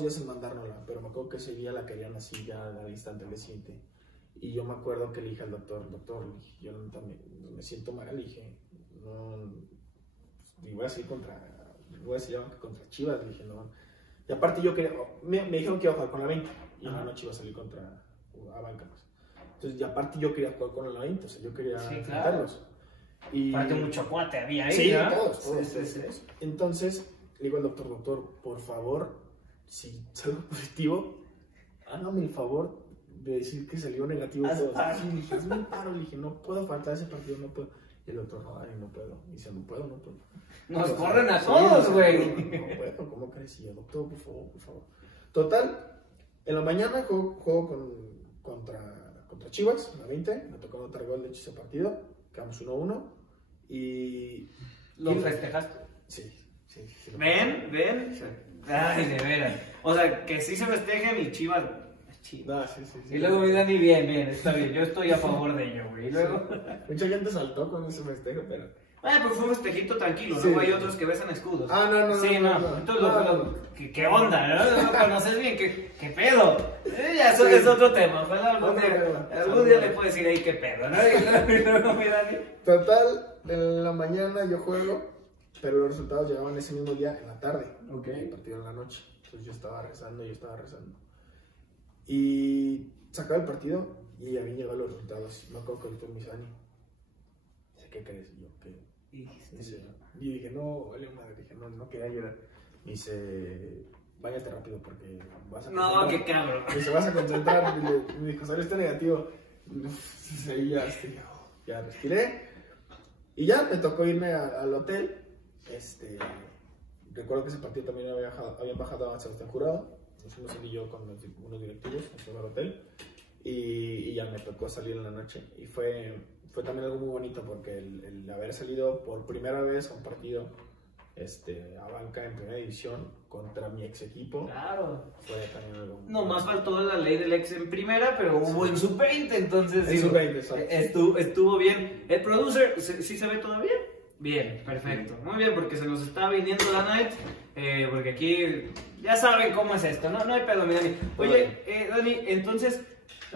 días en mandárnosla, pero me acuerdo que ese día la querían así ya al instante, al día siguiente. Y yo me acuerdo que le dije al doctor, yo también me siento mal, le dije, no, y voy a seguir contra Chivas, le dije, no. Y aparte yo quería, me dijeron que iba a jugar con la 20, y en la noche iba a salir a banca, pues. Entonces, y aparte yo quería jugar con la 20, o sea, yo quería enfrentarlos. Y aparte mucho cuate había ahí, sí, ¿no? todos. Sí. Entonces, le digo al doctor, por favor, si salgo positivo, hágame el favor de decir que salió negativo todo. Sí, le dije, hazme un paro, le dije, no puedo faltar ese partido, no puedo. Y el doctor, no, Dani, no puedo. Y dice, no puedo. Nos corren a todos, güey. No puedo, ¿cómo crees? Y yo, doctor, por favor. Total, en la mañana juego contra Chivas, en la 20, me tocó anotar gol de hecho ese partido, quedamos 1-1 y... ¿Lo festejaste? Sí. ¿Ven? Ay, de veras. O sea, que sí se festejen y Chivas... No, sí. Y luego mi Dani, bien, está bien. Yo estoy a favor de ello, güey. Y luego... Mucha gente saltó con ese festejo, pero... Pues fue un festejito tranquilo, sí. Luego hay otros que besan escudos. No. Sí, no. Entonces, ¿qué onda? ¿No? Lo conoces bien, ¿qué pedo? Ya, eso es otro tema. Algún día le puedes decir ahí qué pedo, ¿no? Y luego mi Dani. Total, en la mañana yo juego, pero los resultados llegaban ese mismo día en la tarde. Ok. El partido en la noche. Entonces yo estaba rezando. Y se acaba el partido y habían llegado los resultados. No creo que ahorita me dice Dani, ¿qué crees? Y yo, ¿qué? Y dije, no, vale madre, no quería llorar. Y dice, váyate rápido porque vas a concentrar. No, qué cabrón. Dice, vas a concentrar. Y me dijo, salió este negativo. Y ya respiré. Y ya me tocó irme al hotel. Recuerdo que ese partido también habían bajado a Sebastián Jurado. Nos fuimos él y yo con unos directivos, nos fuimos al hotel y ya me tocó salir en la noche. Y fue también algo muy bonito porque el haber salido por primera vez a un partido a banca en primera división contra mi ex equipo. Claro. Fue también algo muy Nomás faltó la ley del ex en primera, pero hubo en sub-20, entonces en sub-20, exacto. Estuvo bien. ¿El producer sí se ve todavía? Bien, perfecto. Muy bien, porque se nos está viniendo la night. Porque aquí ya saben cómo es esto, no hay pedo, mi Dani. Oye, Dani, entonces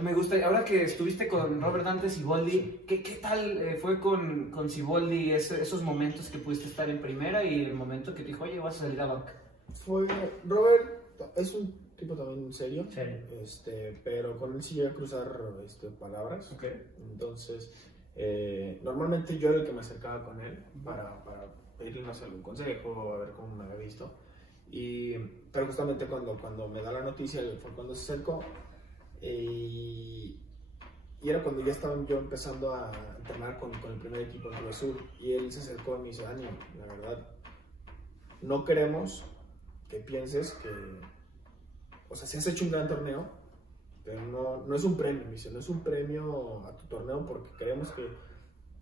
me gusta, ahora que estuviste con Robert Dante Siboldi, ¿qué tal fue con Siboldi esos momentos que pudiste estar en primera y el momento que te dijo, oye, vas a salir a banca? Robert es un tipo también serio, sí. Pero con él sí llega a cruzar palabras. Okay. Entonces, normalmente yo era el que me acercaba con él para pedirle, no sé, algún consejo, a ver cómo me había visto. Pero justamente cuando me da la noticia fue cuando se acercó y era cuando ya estaba yo empezando a entrenar con el primer equipo en Cruz Azul y él se acercó y me dice, Dani, la verdad, no queremos que pienses que, o sea, si has hecho un gran torneo, pero no es un premio, me dice, no es un premio a tu torneo porque creemos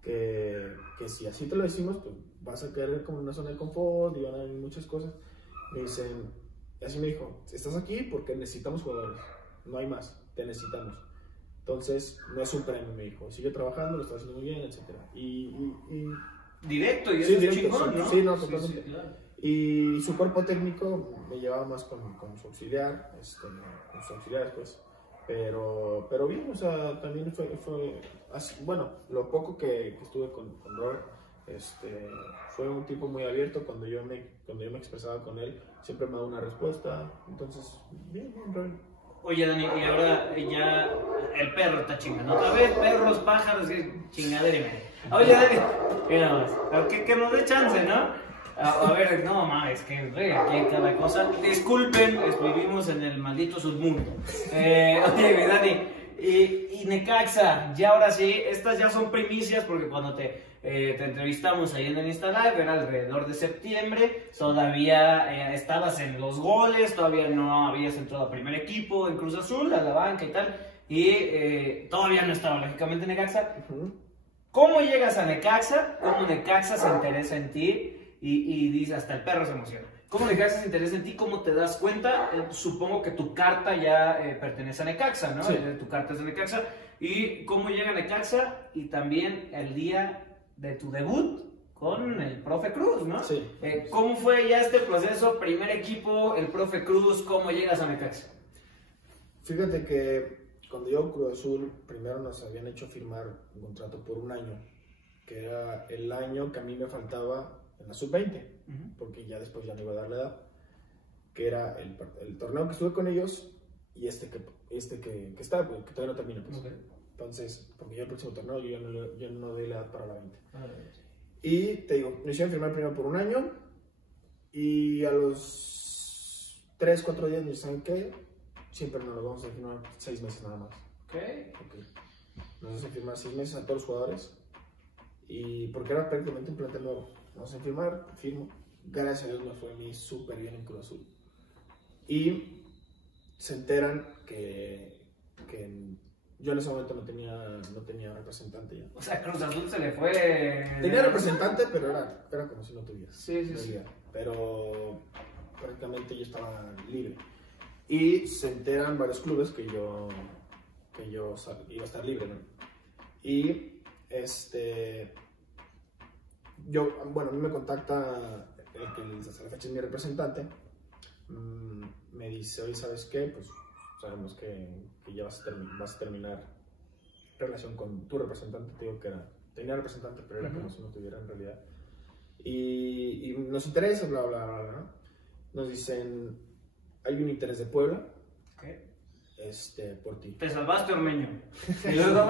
que si así te lo decimos, pues vas a quedar como en una zona de confort y van a haber muchas cosas. Me dicen, así me dijo, estás aquí porque necesitamos jugadores, no hay más, te necesitamos. Entonces, no es un premio, me dijo, sigue trabajando, lo estás haciendo muy bien, etc. Directo, y sí, eso es directo, chingón, ¿no? Sí, no, totalmente. Sí, claro. Y su cuerpo técnico me llevaba más con su auxiliar, con sus auxiliares, pues. Pero bien, o sea, también fue así, bueno, lo poco que estuve con Robert, fue un tipo muy abierto. Cuando yo me expresaba con él, siempre me daba una respuesta. Entonces, bien, Robert. Oye, Dani, y ahora ya el perro está chingando. Otra vez, perros, pájaros, chingadera y media. Oye, Dani, mira más, que nos dé chance, ¿no? A ver, no mames, que güey, aquí hay cada cosa. Disculpen, vivimos en el maldito submundo. Oye, Dani, y Necaxa, ya ahora sí, estas ya son primicias porque cuando te entrevistamos ahí en el Insta Live era alrededor de septiembre, todavía estabas en los goles, todavía no habías entrado a primer equipo en Cruz Azul, a la banca y tal, y todavía no estaba lógicamente Necaxa. ¿Cómo llegas a Necaxa? ¿Cómo Necaxa se interesa en ti? Y dice, hasta el perro se emociona. ¿Cómo Necaxa se interesa en ti? ¿Cómo te das cuenta? Supongo que tu carta ya pertenece a Necaxa, ¿no? Sí. Tu carta es de Necaxa. ¿Y cómo llega Necaxa? Y también el día de tu debut con el profe Cruz, ¿no? Sí. ¿Cómo fue ya este proceso? Primer equipo, el profe Cruz, ¿cómo llegas a Necaxa? Fíjate que cuando yo Cruz Azul, primero nos habían hecho firmar un contrato por un año, que era el año que a mí me faltaba en la sub-20, porque ya después ya no iba a dar la edad, que era el torneo que estuve con ellos y que está, que todavía no termina, pues. Okay. Entonces, porque yo el próximo torneo yo no doy la edad para la 20. Y te digo, me hicieron firmar primero por un año y a los 3-4 días me dicen que siempre nos lo vamos a firmar 6 meses nada más. Okay. Nos hacen firmar 6 meses a todos los jugadores y porque era prácticamente un plantel nuevo. Nos hacen firmo. Gracias a Dios me fue a mí súper bien en Cruz Azul. Y se enteran que yo en ese momento no tenía representante ya. O sea, Cruz Azul se le fue... Tenía representante, pero era como si no tuviera. Sí. Pero prácticamente yo estaba libre. Y se enteran varios clubes que yo iba a estar libre, ¿no? Y bueno, a mí me contacta el que hasta la fecha es mi representante. Me dice, oye, ¿sabes qué? Pues sabemos que ya vas a terminar relación con tu representante. Te digo que tenía representante, pero era como si no tuviera en realidad. Y nos interesa, bla, bla, bla, bla. Nos dicen, hay un interés de Puebla. Okay. Por ti. Te salvaste, Ormeño. Y luego,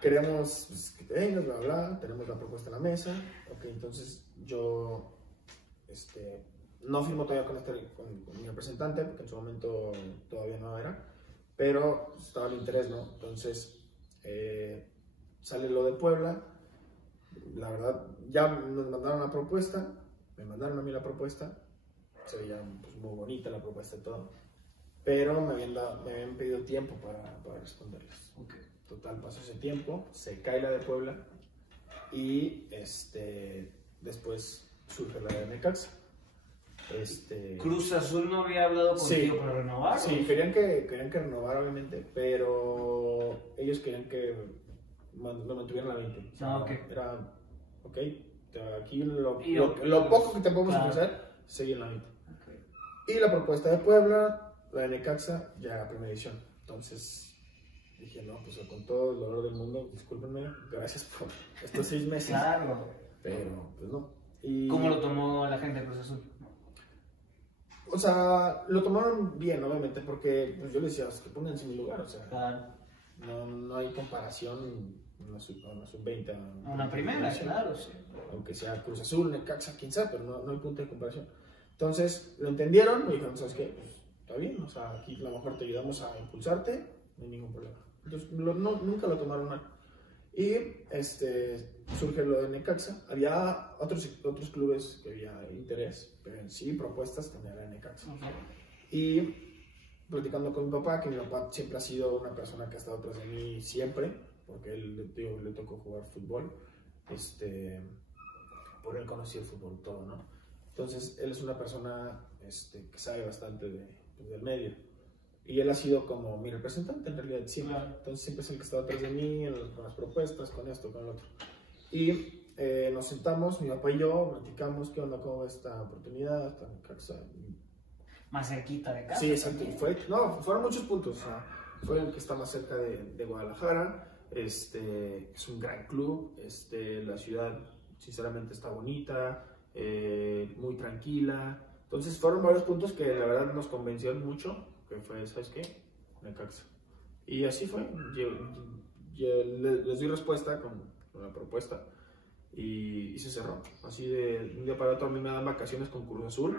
queremos pues, que te vengas, bla, bla, tenemos la propuesta en la mesa. Ok, entonces yo no firmo todavía con mi representante, porque en su momento todavía no era, pero estaba el interés, ¿no? Entonces sale lo de Puebla. La verdad, ya nos mandaron la propuesta, me mandaron a mí la propuesta, se veía pues, muy bonita la propuesta y todo, pero me habían pedido tiempo para responderles. Okay. Total, pasó ese tiempo, se cae la de Puebla y después surge la de Necaxa. Cruz Azul no había hablado contigo para renovar. Sí, querían que renovara obviamente, pero ellos querían que me mantuvieran la 20. O sea, era, ok, aquí lo poco que te podemos ofrecer, seguir en la 20. Okay. Y la propuesta de Puebla, la de Necaxa, ya primera edición. Entonces dije, no, pues con todo el dolor del mundo, discúlpenme, gracias por estos 6 meses. Claro. Pero, pues no. ¿Cómo lo tomó la gente de Cruz Azul? O sea, lo tomaron bien, obviamente, porque pues, yo les decía, que pónganse en mi lugar, o sea, claro. no hay comparación a una sub-20 a una primera, claro, sí. Aunque sea Cruz Azul, Necaxa, quién sabe, pero no hay punto de comparación. Entonces, lo entendieron, me dijeron, ¿sabes qué? Pues, está bien, o sea, aquí a lo mejor te ayudamos a impulsarte, no hay ningún problema. Entonces, nunca lo tomaron mal. Y surge lo de Necaxa. Había otros clubes que había interés, pero en sí propuestas también era Necaxa. Y platicando con mi papá, que mi papá siempre ha sido una persona que ha estado atrás de mí siempre, porque él, digo, le tocó jugar fútbol, por él conocí el fútbol todo, ¿no? Entonces, él es una persona que sabe bastante del medio. Y él ha sido como mi representante en realidad siempre. Entonces siempre es el que está atrás de mí con las propuestas, con esto, con lo otro. Y nos sentamos, mi papá y yo, platicamos qué onda, cómo va esta oportunidad, hasta Necaxa. Más cerquita de casa. Sí, exacto. Fueron muchos puntos. O sea, fue el que está más cerca de Guadalajara. Es un gran club. La ciudad, sinceramente, está bonita, muy tranquila. Entonces fueron varios puntos que la verdad nos convencieron mucho. Que fue, ¿sabes qué? Necaxa. Y así fue. Yo les di respuesta con la propuesta y se cerró. Así de un día para otro a mí me dan vacaciones con Cruz Azul.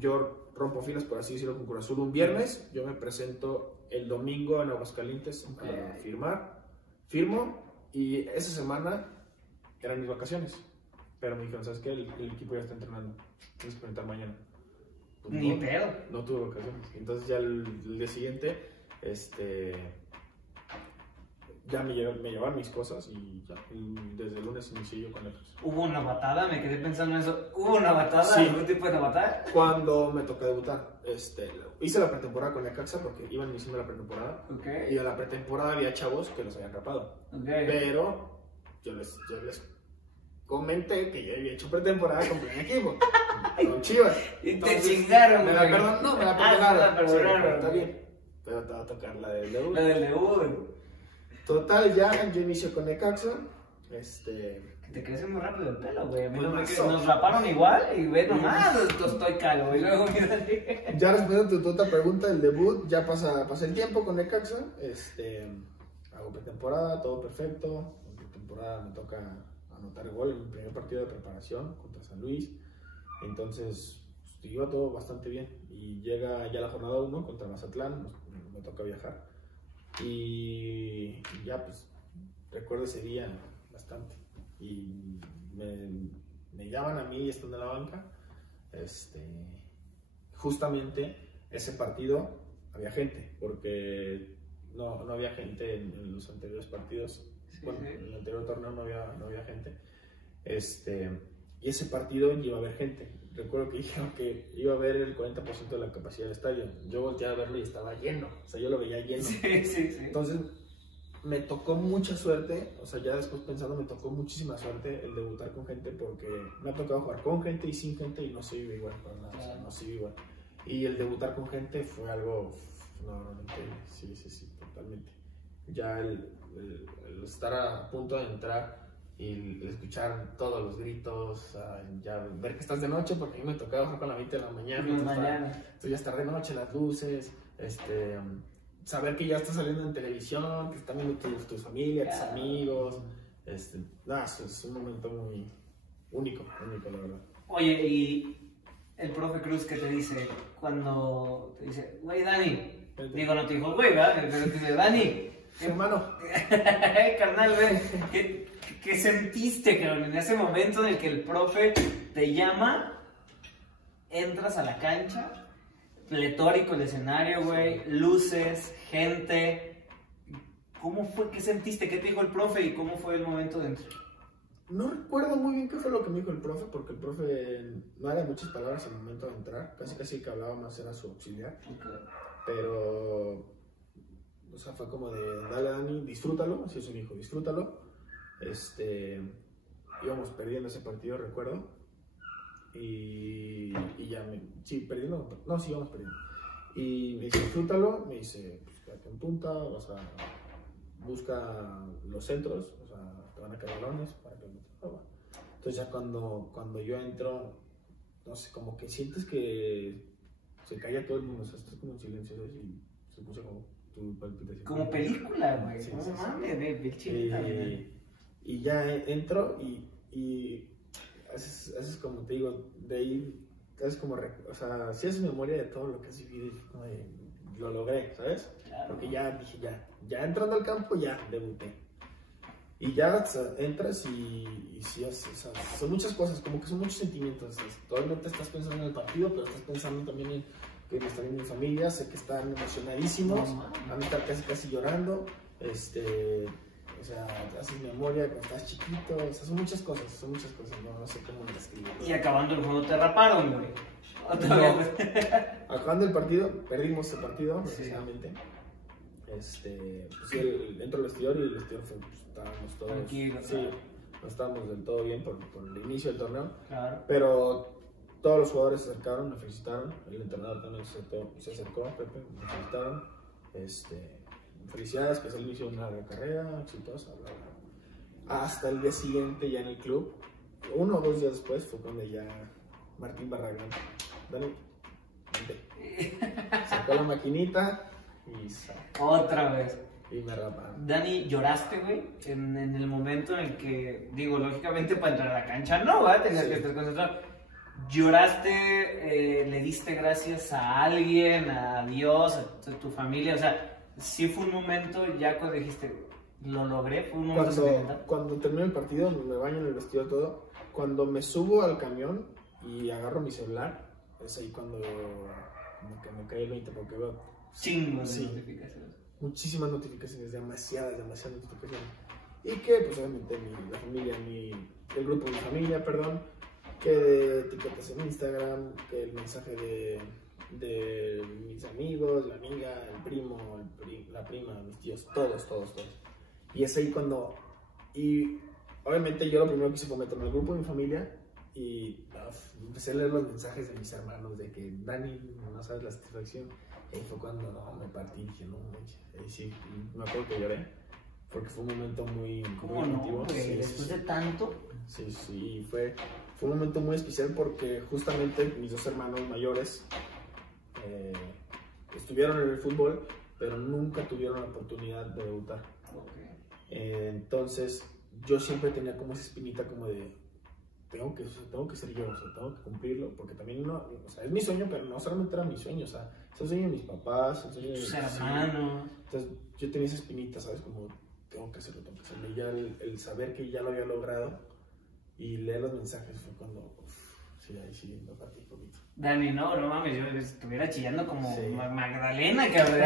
Yo rompo filas, por así decirlo, con Cruz Azul un viernes. Yo me presento el domingo en Aguascalientes a firmar. Firmo y esa semana eran mis vacaciones. Pero me dijeron, ¿sabes qué? El equipo ya está entrenando. Tienes que presentar mañana. Pues Ni pedo. No tuve vacaciones. Entonces ya el día siguiente, ya me llevaban mis cosas y ya, desde el lunes inicié yo con ellos. ¿Hubo una batada? Me quedé pensando en eso. ¿Hubo una batada? Sí. ¿Algún tipo de batada? Cuando me tocó debutar, hice la pretemporada con Necaxa porque iban iniciando la pretemporada. Okay. Y a la pretemporada había chavos que los habían rapado. Okay. Pero yo les comenté que yo había hecho pretemporada con primer equipo. Con Chivas. Y te chingaron, me la perdonaron. No, me la perdonaron. Sí, está bien. Pero te va a tocar la del debut. La del debut. Total, ya yo inicio con Necaxa. Que te crece muy rápido el pelo, güey. A mí Pues nos raparon igual y ve nomás, estoy calvo. Y luego Ya respondiendo a tu otra pregunta, el debut, ya pasa el tiempo con Necaxa. Hago pretemporada, todo perfecto. En pretemporada me toca anotar gol en mi primer partido de preparación contra San Luis. Entonces, pues, iba todo bastante bien. Y llega ya la jornada 1 contra Mazatlán, me toca viajar. Y ya, pues, recuerdo ese día bastante. Y me llaman a mí estando en la banca. Justamente ese partido había gente, porque no había gente en los anteriores partidos. Bueno, en el anterior torneo no había gente. Y ese partido iba a haber gente. Recuerdo que dijeron que iba a haber el 40% de la capacidad del estadio. Yo volteé a verlo y estaba lleno. O sea, yo lo veía lleno. Sí. Entonces, me tocó mucha suerte. O sea, ya después pensando, me tocó muchísima suerte el debutar con gente, porque me ha tocado jugar con gente y sin gente y no se vive igual. O sea, no se vive igual. Y el debutar con gente fue algo... No, sí, totalmente. Ya el estar a punto de entrar y escuchar todos los gritos, ya ver que estás de noche, porque a mí me tocaba jugar con la 20 de la mañana, entonces ya estar de noche, las luces, saber que ya estás saliendo en televisión, que están viendo tu familia, tus amigos, es un momento muy único, la verdad. Oye, y el profe Cruz, ¿qué te dice cuando te dice, güey, Dani? Digo, no te dijo, güey, ¿verdad? Pero te dice, Dani, hermano, carnal, güey, ¿qué sentiste, cabrón, en ese momento en el que el profe te llama, entras a la cancha, pletórico el escenario, güey, luces, gente? ¿Cómo fue? ¿Qué sentiste? ¿Qué te dijo el profe y cómo fue el momento dentro? No recuerdo muy bien qué fue lo que me dijo el profe, porque el profe no era muchas palabras al momento de entrar, casi el que hablaba más era su auxiliar. Okay. Pero, o sea, fue como de, dale Dani, disfrútalo, así es un hijo, disfrútalo. Íbamos perdiendo ese partido, recuerdo. Y ya, sí, perdiendo, no, sí, íbamos perdiendo. Y me dice, disfrútalo, me dice, pues quédate en punta, busca los centros, o sea, te van a caer balones para que metas agua. Entonces ya cuando yo entro, no sé, como que sientes que se calla todo el mundo, o sea, estás como en silencio, ¿sabes? Y se escucha como tu palpitación. Como película, güey. Sí, no mames, y ya entro y haces como te digo, de ahí haces como, o sea, si haces memoria de todo lo que has vivido, como de, lo logré, ¿sabes? Claro. Porque ya dije, ya entrando al campo, ya debuté. Y ya, o sea, entras y sí, o sea, son muchas cosas, como que son muchos sentimientos. Todavía estás pensando en el partido, pero estás pensando también en que me está viendo mi familia, sé que están emocionadísimos, No, van a estar casi llorando, o sea, haces memoria cuando estás chiquito, o sea, son muchas cosas, no sé cómo describirlo. Y acabando el juego te raparon, güey. Otra vez. Acabando el partido, perdimos el partido, Sí. precisamente. Pues sí, dentro del vestidor, y el vestidor fue, pues, estábamos todos, Tranquilo, sí, claro. no estábamos del todo bien por el inicio del torneo, Claro. pero todos los jugadores se acercaron, me felicitaron, el entrenador también se acercó, Pepe, me felicitaron, felicidades, que es el inicio de una larga carrera, exitosa, bla, bla. Hasta el día siguiente ya en el club, 1 o 2 días después, fue cuando ya Martín Barragán, Dani, vente. Sacó la maquinita Otra vez. y me raparon. Dani, ¿lloraste, güey? En el momento en el que, digo, lógicamente para entrar a la cancha no, ¿verdad? Tenías Sí. que estar concentrado. ¿Lloraste? ¿Le diste gracias a alguien, a Dios, a tu familia? O sea, sí fue un momento ya cuando dijiste, lo logré, fue un momento sentimental. Cuando termino el partido, me baño en el vestido todo. Cuando me subo al camión y agarro mi celular, es ahí cuando como que me cae el 20, porque veo Chingos de Sí. notificaciones. muchísimas notificaciones, demasiadas notificaciones. Y que, pues obviamente, la familia, el grupo de mi familia, perdón, que etiquetas en Instagram, que el mensaje de mis amigos, la amiga, el primo, la prima, mis tíos, todos. Y es ahí cuando, y obviamente yo lo primero que hice fue meterme al grupo de mi familia y empecé a leer los mensajes de mis hermanos de que Dani, no sabes la satisfacción. Y ahí fue cuando me partí y dije, no manches. Ahí sí, me acuerdo que lloré, porque fue un momento muy ¿Cómo emotivo. no, güey? Sí, Después sí, de tanto. sí, fue un momento muy especial porque justamente mis 2 hermanos mayores estuvieron en el fútbol, pero nunca tuvieron la oportunidad de debutar. Entonces yo siempre tenía como esa espinita como de tengo que ser yo, o sea, tengo que cumplirlo, porque también no, o sea, es mi sueño, pero no solamente era mi sueño, o sea, es el sueño de mis papás, el sueño de Tus hermanos. Entonces yo tenía esa espinita, ¿sabes? Como tengo que hacerlo. Y ya el saber que ya lo había logrado y leer los mensajes fue cuando, sí, ahí sí, me partí un poquito. Dani, no mames, yo estuviera chillando como Sí. Magdalena, cabrón.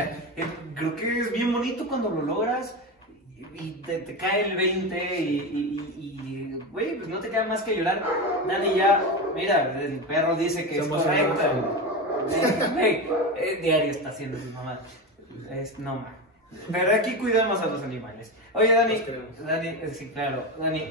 Creo que es bien bonito cuando lo logras y te cae el 20 y güey, pues no te queda más que llorar. Dani, ya, mira, el perro dice que Somos es correcta. Güey, diario está haciendo su mamá. No más. Pero aquí cuidamos a los animales. Oye, Dani, Los queremos. sí, claro, Dani,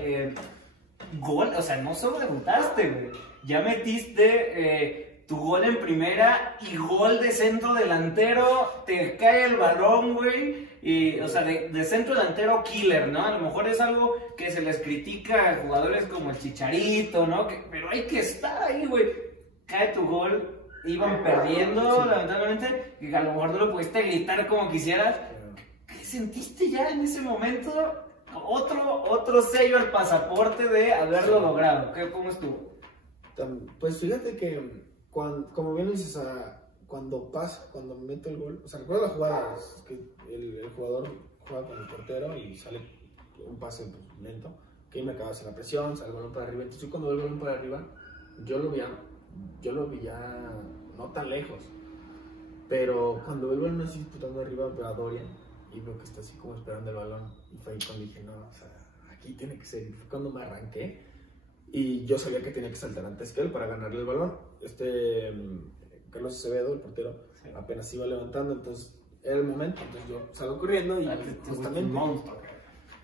gol, o sea, no solo debutaste, güey. Ya metiste tu gol en primera y gol de centro delantero, te cae el balón, güey. Y, o sea, de centro delantero killer, ¿no? A lo mejor es algo que se les critica a jugadores como el Chicharito, ¿no? Pero hay que estar ahí, güey. Cae tu gol, iban perdiendo, Sí. lamentablemente, y a lo mejor no lo pudiste gritar como quisieras. Pero, ¿Qué sentiste ya en ese momento? Otro sello al pasaporte de haberlo logrado. ¿Cómo estuvo? pues fíjate que, como bien lo dices, cuando meto el gol, o sea, recuerdo la jugada, es que el jugador juega con el portero y sale un pase pues, lento, que ahí me acaba de hacer la presión, sale el balón para arriba. Entonces yo cuando veo el balón para arriba, yo lo vi ya no tan lejos, pero cuando veo el balón así disputando arriba, veo a Dorian y veo que está así como esperando el balón, y fue ahí cuando dije, no, o sea, aquí tiene que ser. Y fue cuando me arranqué y yo sabía que tenía que saltar antes que él para ganarle el balón. Carlos Acevedo, el portero, Sí. apenas iba levantando, entonces era el momento, entonces yo salgo corriendo y justamente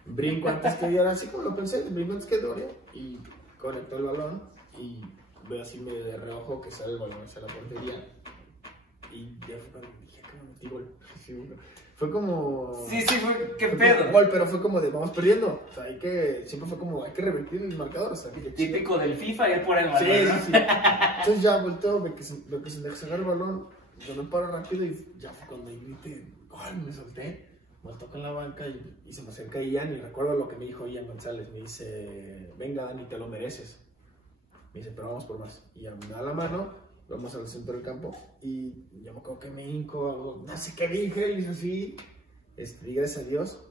brinco antes que Dorian, así como lo pensé, brinco antes que Dorian y conectó el balón y veo así medio de reojo que sale el balón hacia la portería y ya fue cuando dije, ¿cómo metí gol? Fue como... Sí, fue, qué fue pedo. como gol, pero fue como de vamos perdiendo, o sea, siempre fue como hay que revertir el marcador, o sea, Típico del FIFA, ir por el balón, sí, ¿no? sí. Entonces ya volteo, veo que se deja sacar el balón, yo me paro rápido y ya fue cuando grité, gol, me solté, me toco en la banca y se me acerca Ian y recuerdo lo que me dijo Ian González, me dice, venga Dani, te lo mereces. Me dice, pero vamos por más. Y ya me da la mano, vamos al centro del campo y yo me acuerdo que me hinco, no sé qué dije, y hizo así, y gracias a Dios.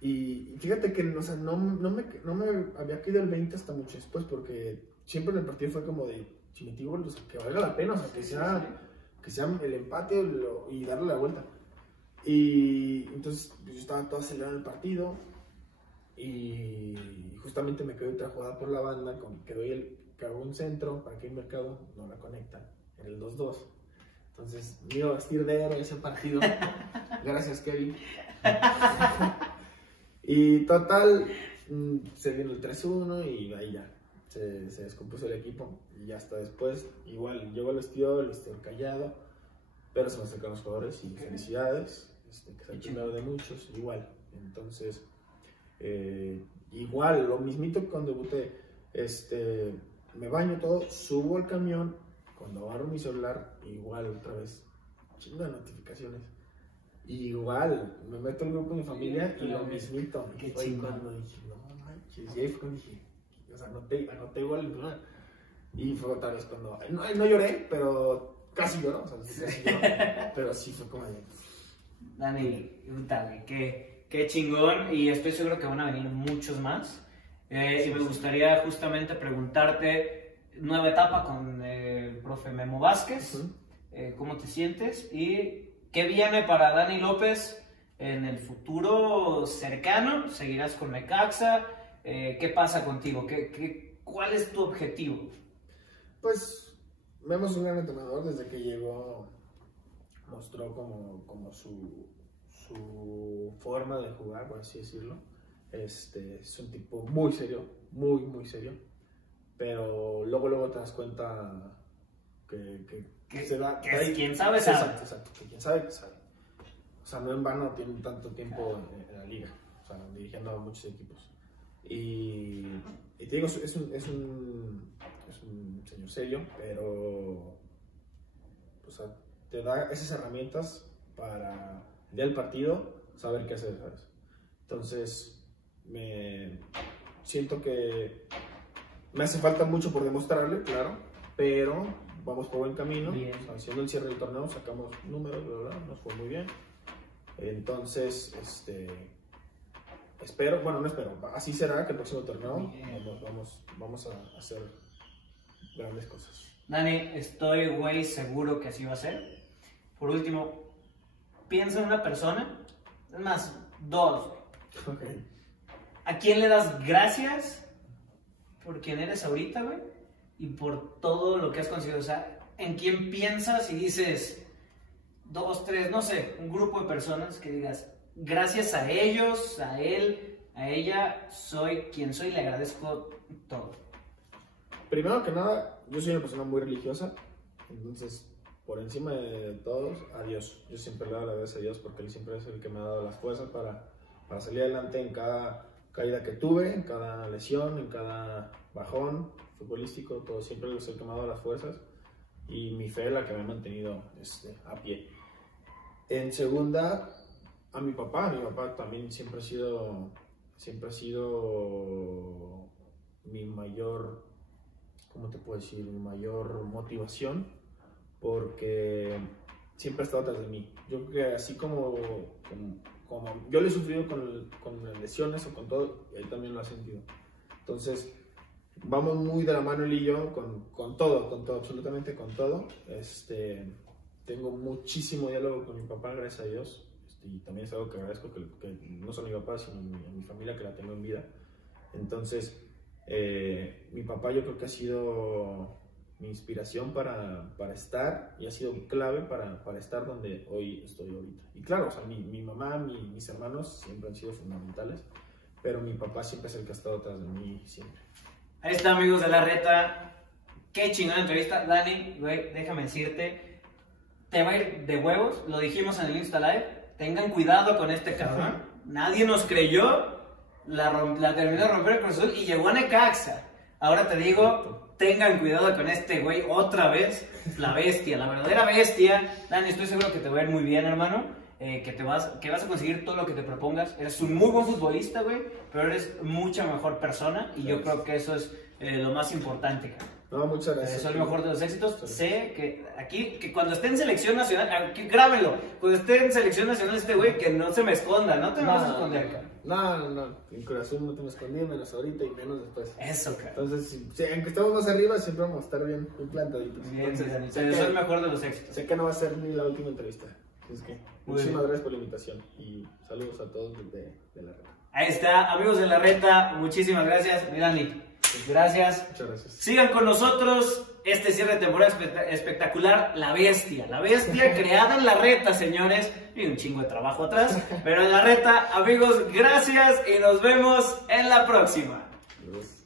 Y fíjate que o sea, no me había caído el 20 hasta mucho después, porque siempre en el partido fue como de, si metí gol, o sea, que valga la pena, o sea, que sea, que sea el empate y darle la vuelta. Y entonces yo estaba todo acelerado en el partido y justamente me quedé otra jugada por la banda, que hago un centro para que el Mercado no la conecta, era el 2-2. Entonces me iba a vestir de héroe ese partido. Gracias, Kevin. Y total, se vino el 3-1 y ahí ya se descompuso el equipo. Y ya hasta después, igual, llegó el vestidor callado, pero se me acercaron los jugadores y felicidades, que es el primero de muchos, igual. Entonces, igual, lo mismito que cuando debuté, me baño todo, subo al camión, cuando agarro mi celular, igual otra vez, chingo de notificaciones. Igual, me meto en el grupo de mi familia y lo mismito. Qué fue chingón. cuando dije, no manches, y ahí fue cuando dije, o sea, anoté igual el plan. Y fue otra vez cuando, no lloré, pero casi lloró, o sea, sí, casi lloró, pero sí fue como de... Dani, dale, qué chingón, y estoy seguro que van a venir muchos más. Y me gustaría justamente preguntarte, nueva etapa con el profe Memo Vázquez, ¿cómo te sientes? Y ¿qué viene para Dani López en el futuro cercano? ¿Seguirás con Necaxa? ¿Qué pasa contigo? ¿Cuál es tu objetivo? Pues vemos un gran entrenador. Desde que llegó mostró como su forma de jugar, por así decirlo. Es un tipo muy serio, muy serio, pero luego te das cuenta que se da, quien sabe, sabe. Exacto, que quien sabe, sabe. O sea, no en vano tiene tanto tiempo en la liga, o sea, dirigiendo a muchos equipos. Y te digo, es un señor serio, pero o sea, te da esas herramientas para el día del partido saber qué hacer, ¿sabes? Entonces, me siento que me hace falta mucho por demostrarle, claro, pero vamos por buen camino. O sea, haciendo el cierre del torneo sacamos números, ¿verdad? Nos fue muy bien. Entonces, espero, bueno, no espero, así será que el próximo torneo vamos a hacer grandes cosas. Dani, estoy seguro que así va a ser. Por último, piensa en una persona, es más, dos. Okay. ¿A quién le das gracias por quien eres ahorita, güey? Y por todo lo que has conseguido. O sea, ¿en quién piensas y dices, dos, tres, no sé, un grupo de personas que digas, gracias a ellos, a él, a ella, soy quien soy y le agradezco todo? Primero que nada, yo soy una persona muy religiosa, entonces, por encima de todos, a Dios. Yo siempre le doy las gracias a Dios porque Él siempre es el que me ha dado las fuerzas para salir adelante en cada caída que tuve, en cada lesión, en cada bajón futbolístico, todo. Siempre es el que me ha dado las fuerzas y mi fe la que me ha mantenido a pie. En segunda, a mi papá también siempre ha sido mi mayor, ¿cómo te puedo decir? Mi mayor motivación, porque siempre ha estado atrás de mí. Yo creo que así como yo lo he sufrido con las lesiones o con todo, él también lo ha sentido. Entonces, vamos muy de la mano él y yo con todo, absolutamente con todo. Tengo muchísimo diálogo con mi papá, gracias a Dios. Y también es algo que agradezco, que no solo a mi papá, sino a mi familia, que la tengo en vida. Entonces, mi papá yo creo que ha sido mi inspiración para estar, y ha sido clave para estar donde hoy estoy ahorita. Y claro, o sea, mi mamá, mis hermanos siempre han sido fundamentales, pero mi papá siempre es el que ha estado atrás de mí, siempre. Ahí está, amigos de La Reta. Qué chingona entrevista. Dani, güey, déjame decirte, te va a ir de huevos, lo dijimos en el Insta Live, tengan cuidado con este cabrón. Nadie nos creyó, la terminó de romper el Cruz Azul y llegó a Necaxa. Ahora te digo, tengan cuidado con este güey otra vez, la bestia, la verdadera bestia. Dani, estoy seguro que te va a ir muy bien, hermano, que vas a conseguir todo lo que te propongas. Eres un muy buen futbolista, güey, pero eres mucha mejor persona y yo creo que eso es lo más importante, cara. No, muchas Te gracias. deseo el mejor de los éxitos. Sé que aquí, que cuando esté en selección nacional, aquí, grábenlo. Cuando esté en selección nacional este güey, que no se me esconda, no te vas a esconder, cara. No. En Cruz Azul no te me escondí, menos ahorita y menos después. Eso, cara. Entonces, aunque estemos más arriba, siempre vamos a estar bien plantaditos. Bien, Entonces, te deseo el mejor de los éxitos. sé que no va a ser ni la última entrevista. Es que Muy muchísimas bien. gracias por la invitación y saludos a todos de la red. Ahí está, amigos de la reta, muchísimas gracias. Mi Dani, gracias. Muchas gracias. Sigan con nosotros este cierre de temporada espectacular, La Bestia creada en la reta, señores, y un chingo de trabajo atrás, pero en la reta, amigos, gracias y nos vemos en la próxima. Adiós.